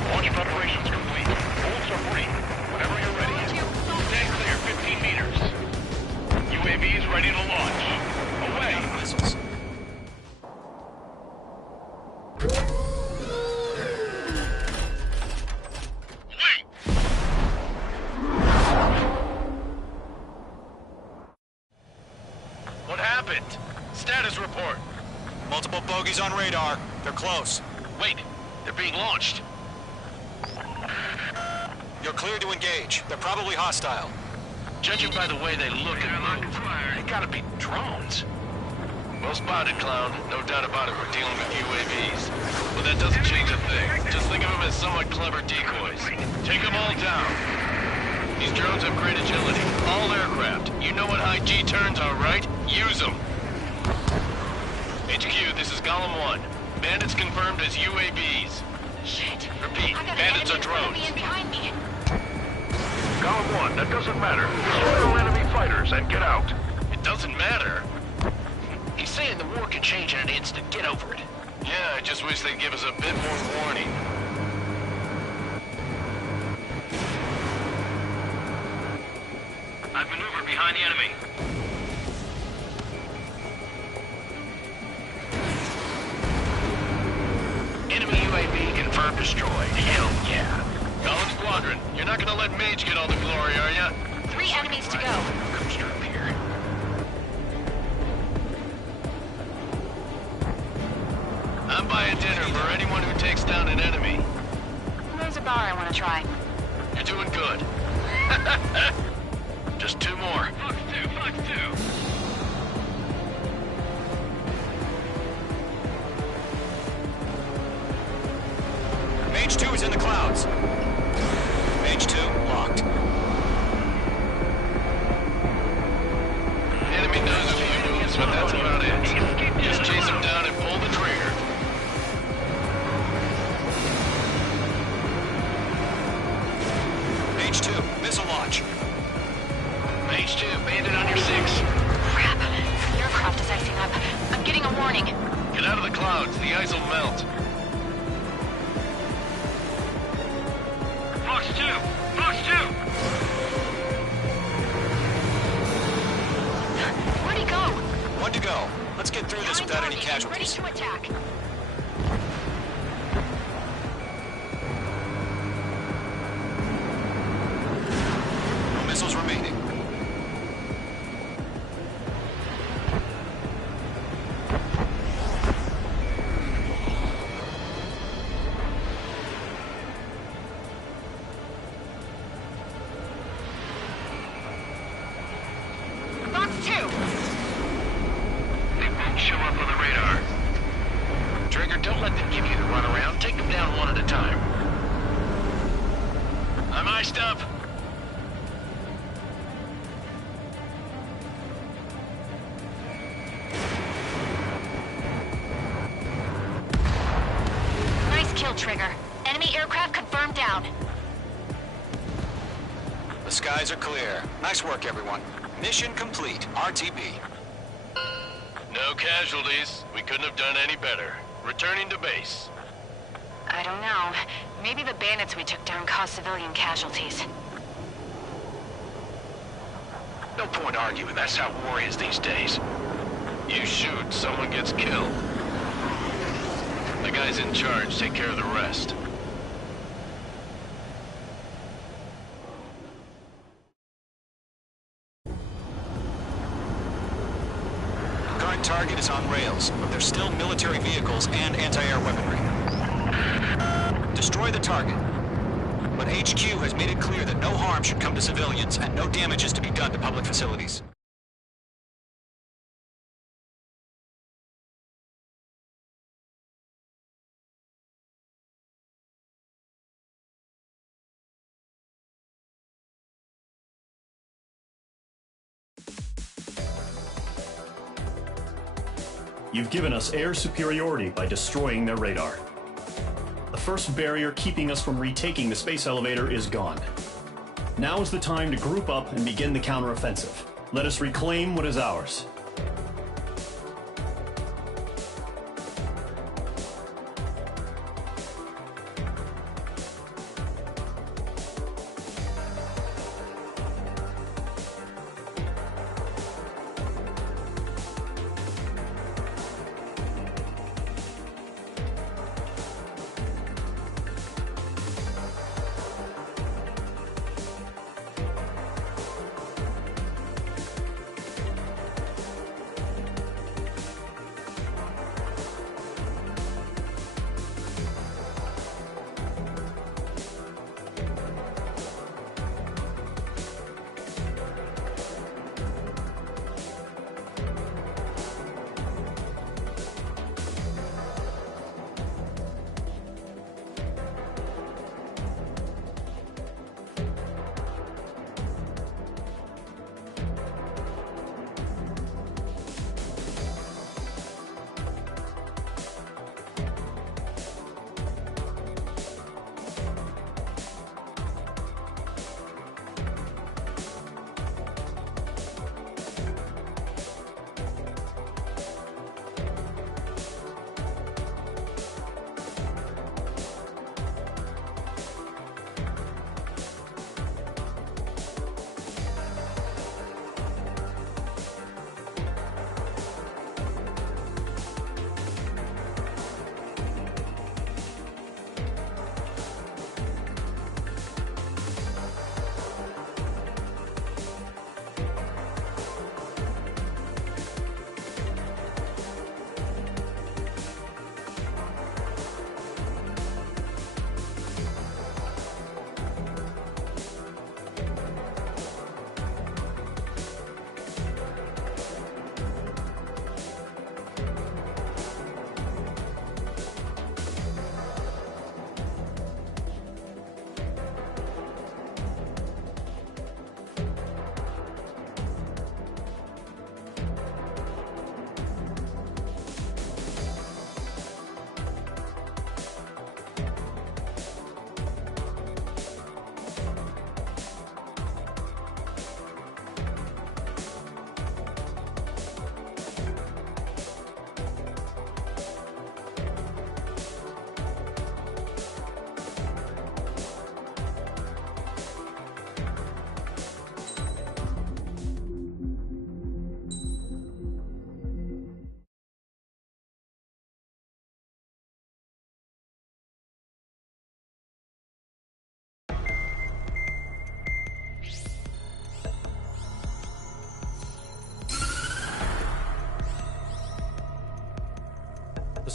Launch preparations complete. Bolts are free. Whenever you're ready. Stand clear 15 meters. UAVs ready to launch. Away. Missiles. Wait! What happened? Status report. Multiple bogies on radar. They're close. Wait, they're being launched. You're clear to engage. They're probably hostile. Judging by the way they look and move, they gotta be drones. Well spotted, Clown. No doubt about it, we're dealing with UAVs. But that doesn't change a thing. Just think of them as somewhat clever decoys. Take them all down. These drones have great agility. All aircraft. You know what high G turns are, right? Use them. HQ, this is Golem 1. Bandits confirmed as UAVs. Shit. Repeat, bandits are drones. Behind me. Golem 1, that doesn't matter. Destroy all enemy fighters and get out. It doesn't matter. He's saying the war can change in an instant. Get over it. Yeah, I just wish they'd give us a bit more warning. I've maneuvered behind the enemy. Enemy UAV confirmed destroyed. Hell yeah. Golem Squadron, you're not gonna let Mage get all the glory, are ya? 3 enemies to go. Comes through here. I'm buying dinner for anyone who takes down an enemy. There's a bar I want to try. You're doing good. Just 2 more. Fox 2, Fox 2. Mage 2 is in the clouds. Mage 2 locked. Enemy knows a few moves, but that's about it. Just chase him down and pull the trigger. Mage 2, missile launch. Mage 2, bandit on your 6. Crap. The aircraft is icing up. I'm getting a warning. Get out of the clouds, the ice will melt. Fox 2, Fox 2. Where'd he go? 1 to go. Let's get through this without any Ready casualties. to attack. No missiles remaining. Fox 2. They won't show up on the radar. Trigger, don't let them give you the runaround. Take them down one at a time. I'm iced up. Nice kill, Trigger. Enemy aircraft confirmed down. The skies are clear. Nice work, everyone. Mission complete. RTB. No casualties. We couldn't have done any better. Returning to base. I don't know. Maybe the bandits we took down caused civilian casualties. No point arguing. That's how war is these days. You shoot, someone gets killed. The guys in charge take care of the rest. Current target is on rails, but there's still military vehicles and anti-air weaponry. Destroy the target. But HQ has made it clear that no harm should come to civilians and no damage is to be done to public facilities. You've given us air superiority by destroying their radar. The first barrier keeping us from retaking the space elevator is gone. Now is the time to group up and begin the counteroffensive. Let us reclaim what is ours.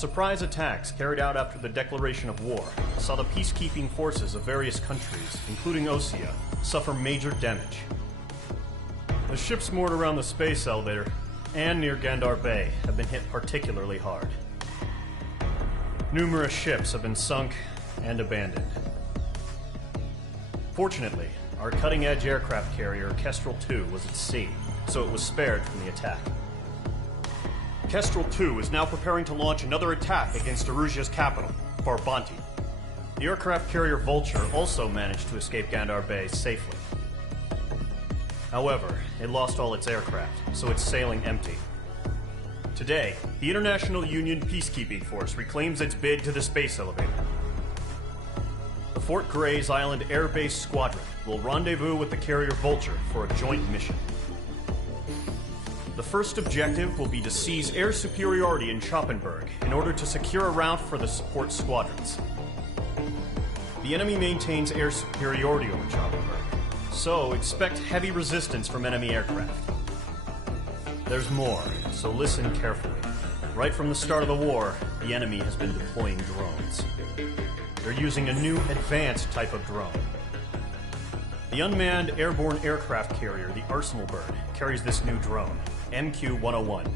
surprise attacks carried out after the declaration of war saw the peacekeeping forces of various countries, including Osea, suffer major damage. The ships moored around the space elevator and near Gandar Bay have been hit particularly hard. Numerous ships have been sunk and abandoned. Fortunately, our cutting-edge aircraft carrier Kestrel 2 was at sea, so it was spared from the attack. Kestrel 2 is now preparing to launch another attack against Erusia's capital, Farbanti. The aircraft carrier Vulture also managed to escape Gandar Bay safely. However, it lost all its aircraft, so it's sailing empty. Today, the International Union Peacekeeping Force reclaims its bid to the space elevator. The Fort Gray's Island Air Base Squadron will rendezvous with the carrier Vulture for a joint mission. The first objective will be to seize air superiority in Schoppenberg in order to secure a route for the support squadrons. The enemy maintains air superiority over Schoppenberg, so expect heavy resistance from enemy aircraft. There's more, so listen carefully. Right from the start of the war, the enemy has been deploying drones. They're using a new advanced type of drone. The unmanned airborne aircraft carrier, the Arsenal Bird, carries this new drone, MQ-101.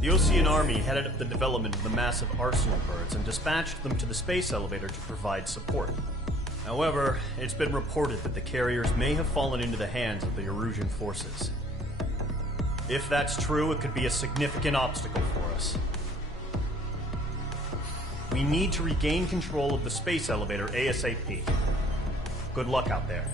The Osean Army headed up the development of the massive Arsenal Birds and dispatched them to the space elevator to provide support. However, it's been reported that the carriers may have fallen into the hands of the Erusian forces. If that's true, it could be a significant obstacle for us. We need to regain control of the space elevator ASAP. Good luck out there.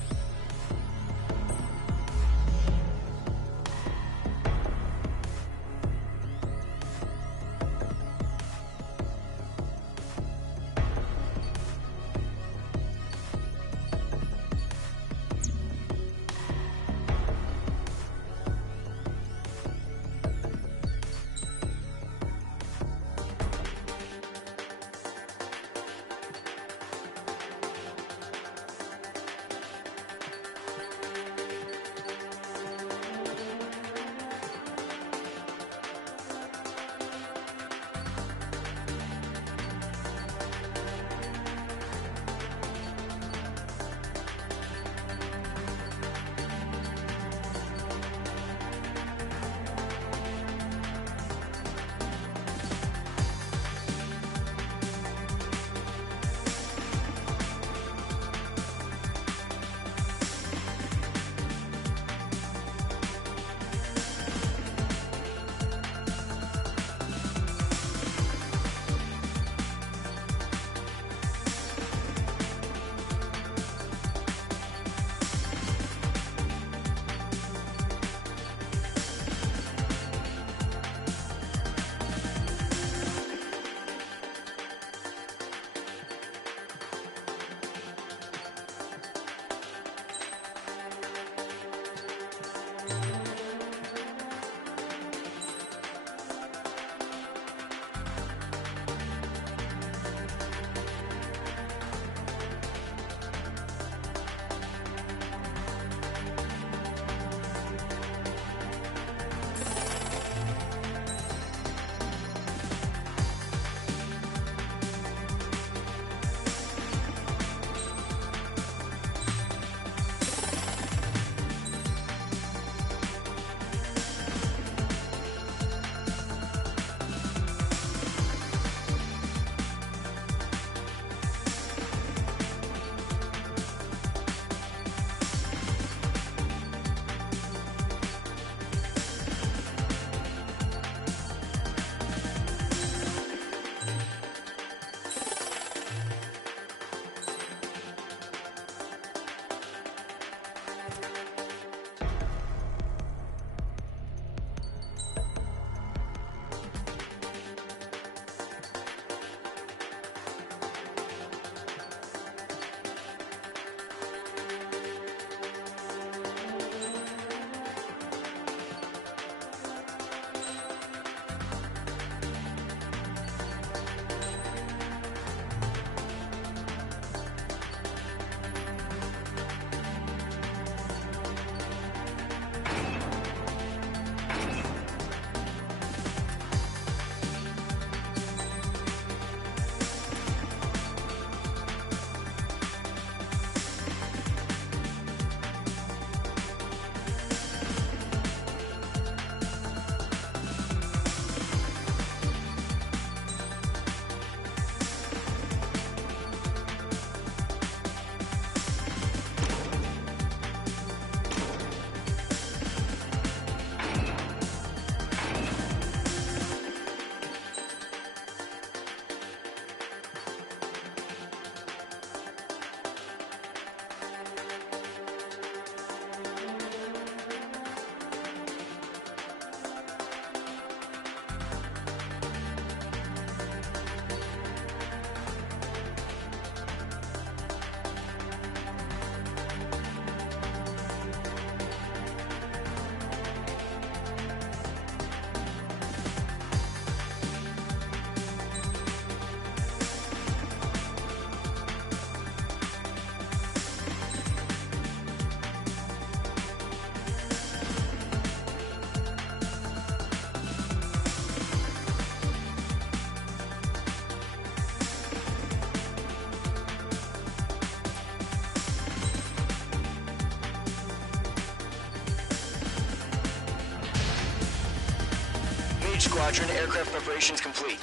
Mage Squadron, aircraft preparations complete.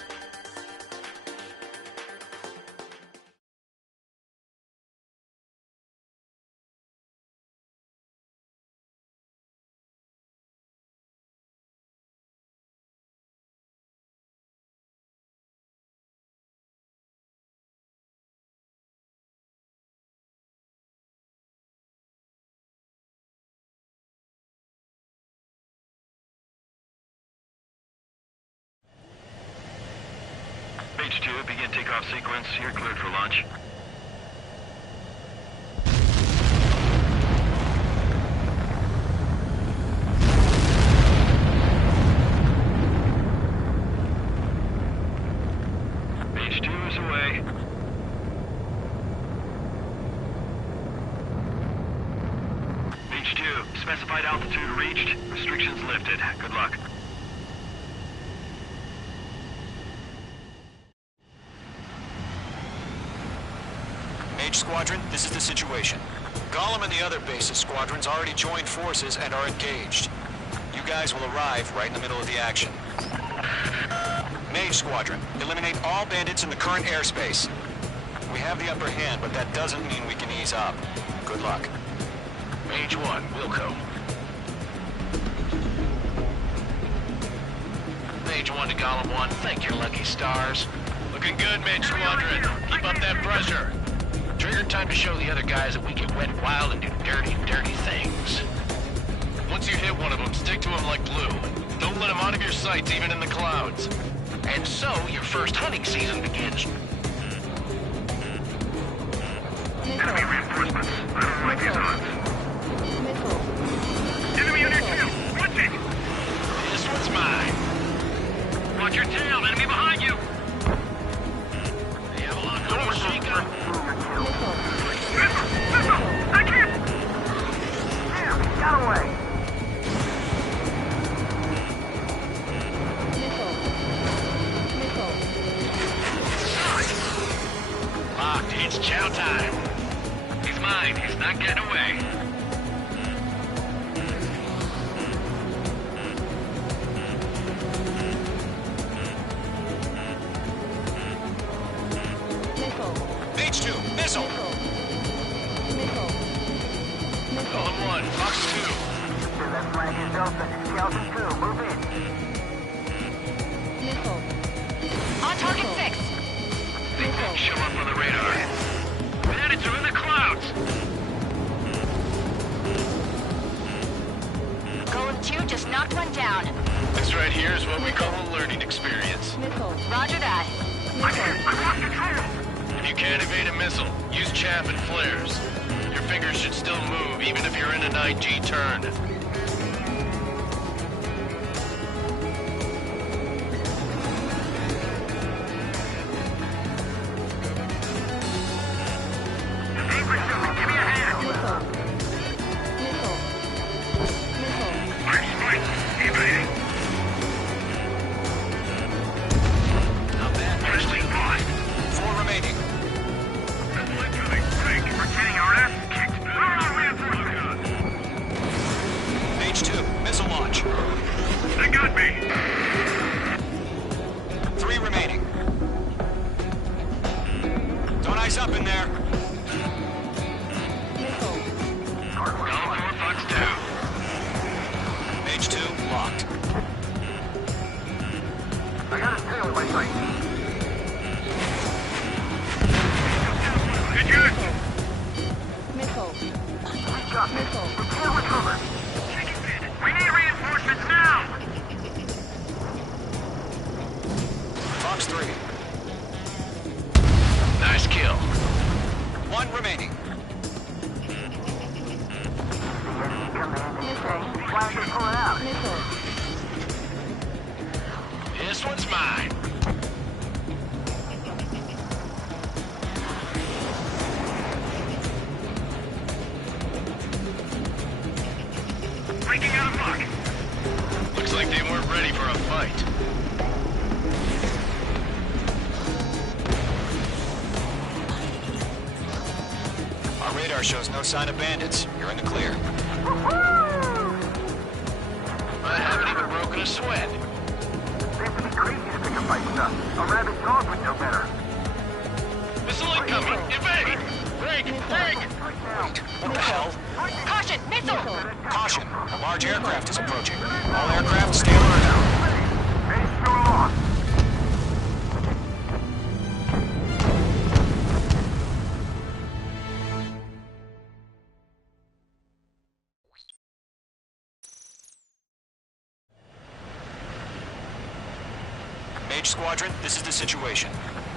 Mage 2, begin takeoff sequence. You're cleared for launch. Mage 2 is away. Mage 2, specified altitude reached. Restrictions lifted. Good luck. Mage Squadron, this is the situation. Gollum and the other bases squadrons already joined forces and are engaged. You guys will arrive right in the middle of the action. Mage Squadron, eliminate all bandits in the current airspace. We have the upper hand, but that doesn't mean we can ease up. Good luck. Mage 1, Wilco. Mage 1 to Gollum 1, thank your lucky stars. Looking good, Mage Squadron. Keep up that pressure. Trigger, time to show the other guys that we get wet and wild and do dirty, dirty things. Once you hit one of them, stick to him like glue. Don't let him out of your sights, even in the clouds. And so, your first hunting season begins. Enemy reinforcements. I don't like these odds. Enemy unit 2. Watch it! This one's mine. Watch your tail. Enemy behind you. They have a lot of honey shake-up. Missile! I can't! Damn, he got away. Locked, it's chow time. He's mine. He's not getting away. Mage 2, missile! Gollum 1, Fox 2. That flag is open. Skeleton 2, move in. On target 6. They won't show up on the radar. Bandits are in the clouds. Golem 2 just knocked one down. This right here is what we call a learning experience. Roger that. I lost control. If you can't evade a missile, use chaff and flares. Your fingers should still move, even if you're in an IG turn. Hey, pursuit, give me a hand. I'm spiked. Evading. Not bad. Honestly, lost. 4 remaining. Missile incoming. Frank, we're getting our ass kicked. Reinforcements. Mage 2, missile launch. They got me. 3 remaining. Don't ice up in there. Gollum 4, Fox 2. Mage 2, locked. I got his tail in my sight. Good good. I got this. The tail recovered. We need reinforcements now. Fox 3. Nice kill. 1 remaining. Flags are pulling out. This one's mine. Breaking out of luck. Looks like they weren't ready for a fight. Our radar shows no sign of bandits. You're in the clear. I haven't even broken a sweat. crazy to pick a fight with us. A rabid dog would know better. Missile incoming! Evade! Break! Break! Wait, what the hell? Caution! Missile! Caution! A large aircraft is approaching. All aircraft, stay alert. Mage 2 lost. Mage Squadron, this is the situation.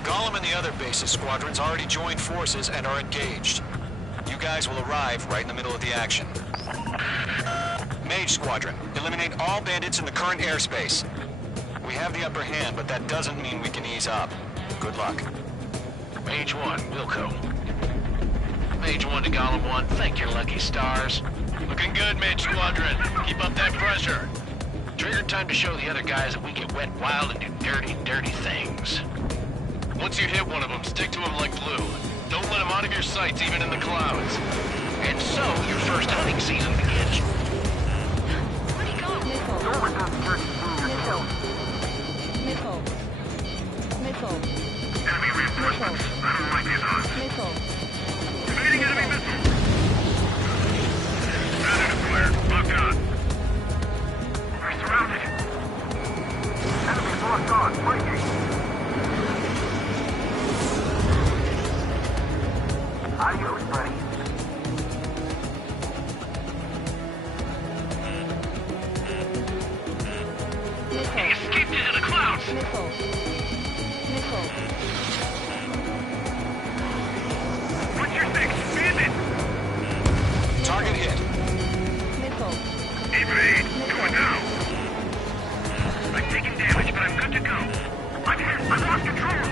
Gollum and the other base's squadrons already joined forces and are engaged. You guys will arrive right in the middle of the action. Mage Squadron, eliminate all bandits in the current airspace. We have the upper hand, but that doesn't mean we can ease up. Good luck. Mage 1, Wilco. Mage 1 to Gollum 1, thank your lucky stars. Looking good, Mage Squadron. Keep up that pressure. Trigger time to show the other guys that we get wet wild and do dirty, dirty things. Once you hit one of them, stick to him like glue. Don't let him out of your sights, even in the clouds. And so, your first hunting season begins. Where'd he go? Go with us, Church Senior. Missile. Missile. Enemy reinforcements. I don't like these odds. Missile. Evading enemy missile. Predator flared. Locked on. We're surrounded. Enemy's locked on. Breaking. Adios, buddy. Missile. He escaped into the clouds. Missile. Missile. What's your fix? Bandit. Target hit. Missile. Evade. Do it now. I'm taking damage, but I'm good to go. I'm hit. I lost control.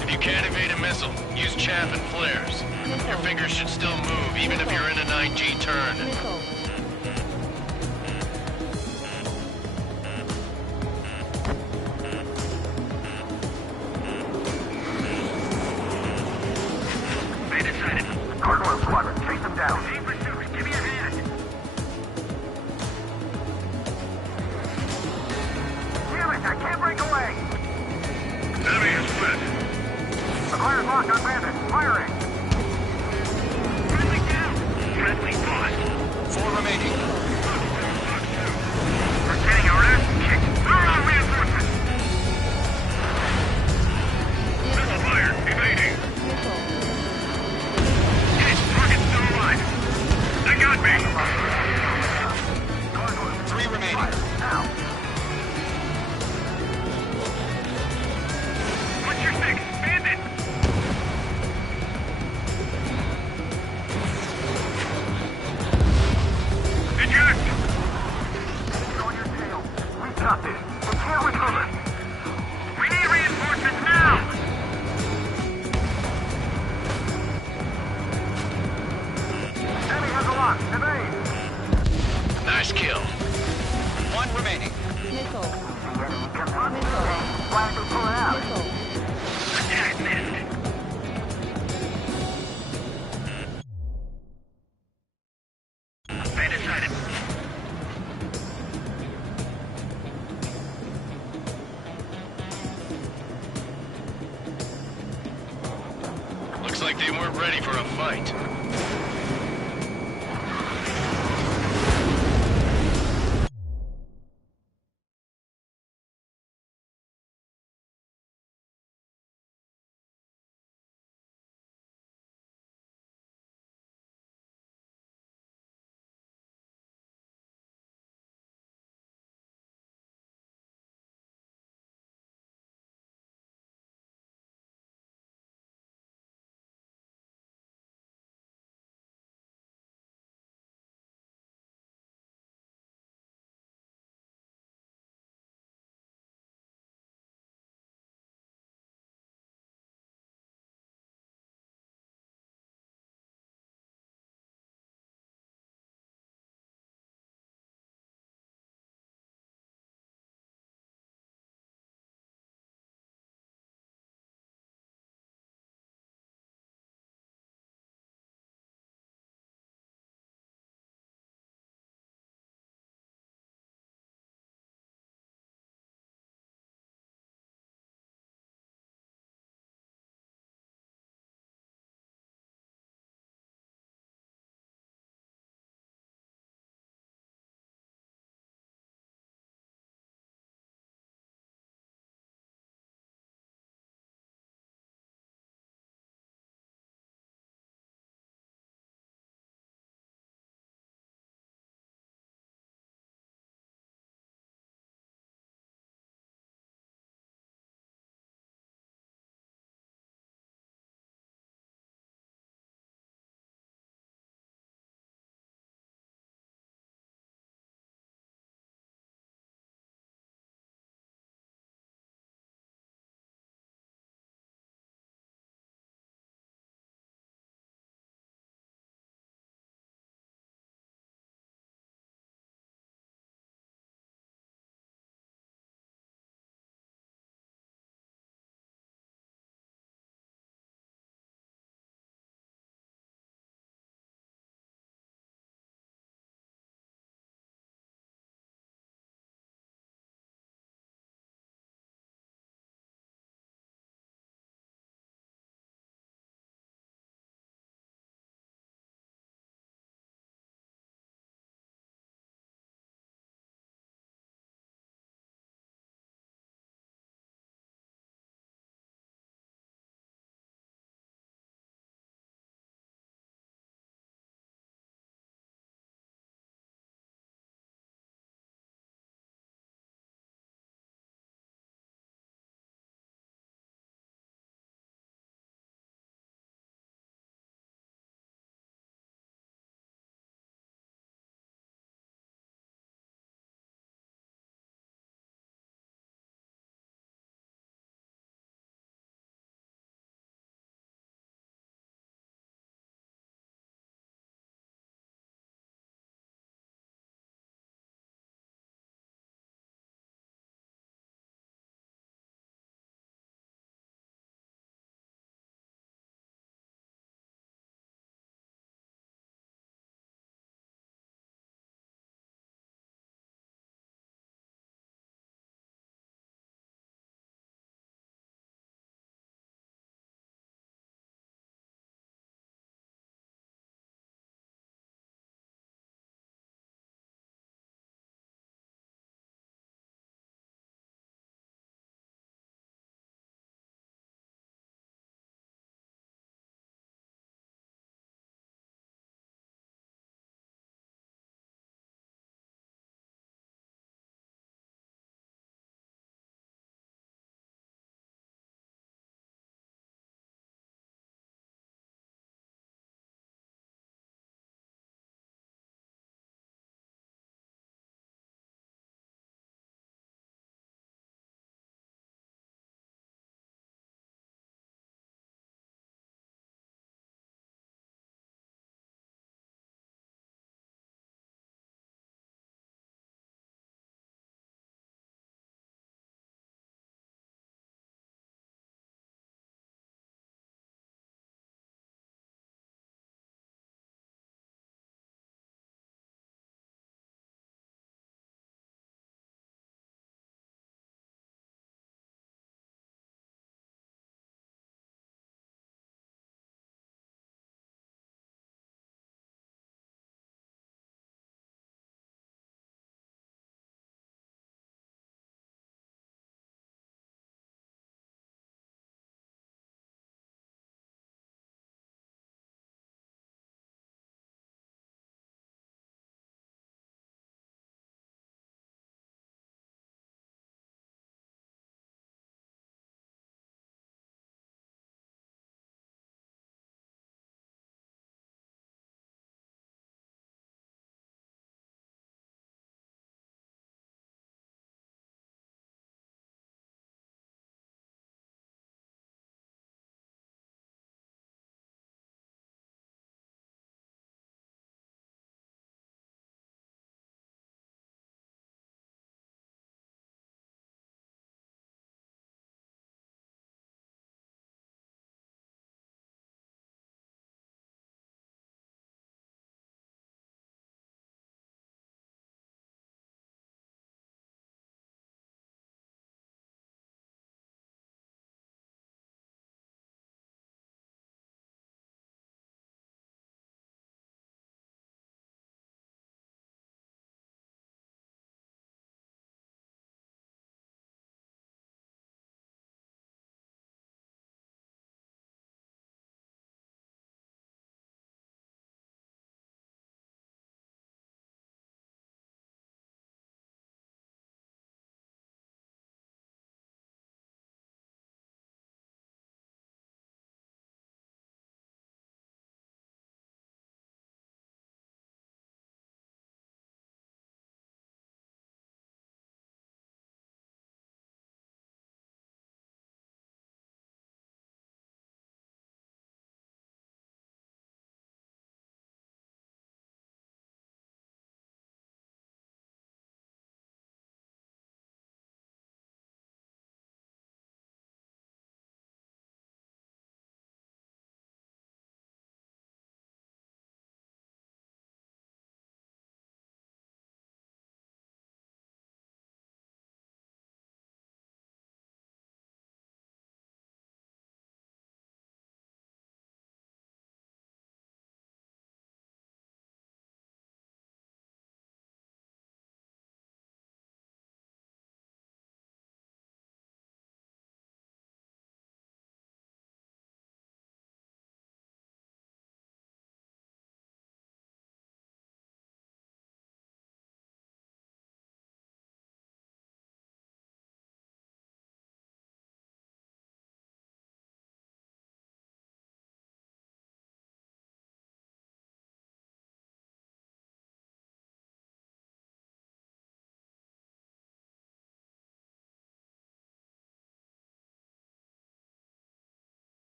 If you can't evade a missile, use chaff and flares. Your fingers should still move, even if you're in a 9G turn. Missile. Bandit sighted. Gargoyle squadron, chase them down. Team pursuit, give me a hand. Damn it, I can't break away. Enemy is split. The fire's locked on bandit. Firing. Friendly down. Friendly lost. 4 remaining. We're getting our ass kicked. Throw out reinforcements. Missile fire. Evading. Missile. Hit. Target still alive. They got me. 3 remaining. Now. What's your fix? Bandit. Eject. On your tail. We got this. We can't recover. We need reinforcements now. Enemy has a lock. Evade. Nice kill. 1 remaining. Missile. Why don't we pull it out? Missile. Attack missed. Bandit sighted. Looks like they weren't ready for a fight.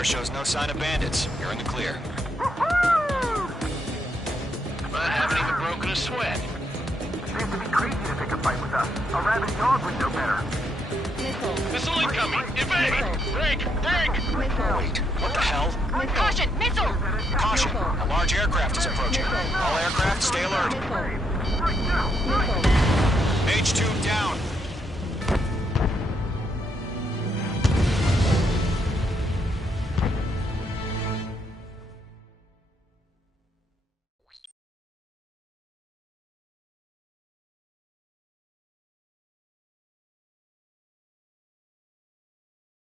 radar shows no sign of bandits. You're in the clear. I haven't even broken a sweat. Seems to be crazy to pick a fight with us. A rabid dog would know better. Missile incoming! Evade! Break! Break! Wait, what the hell? Caution! Missile! Caution! A large aircraft is approaching. All aircraft, stay alert.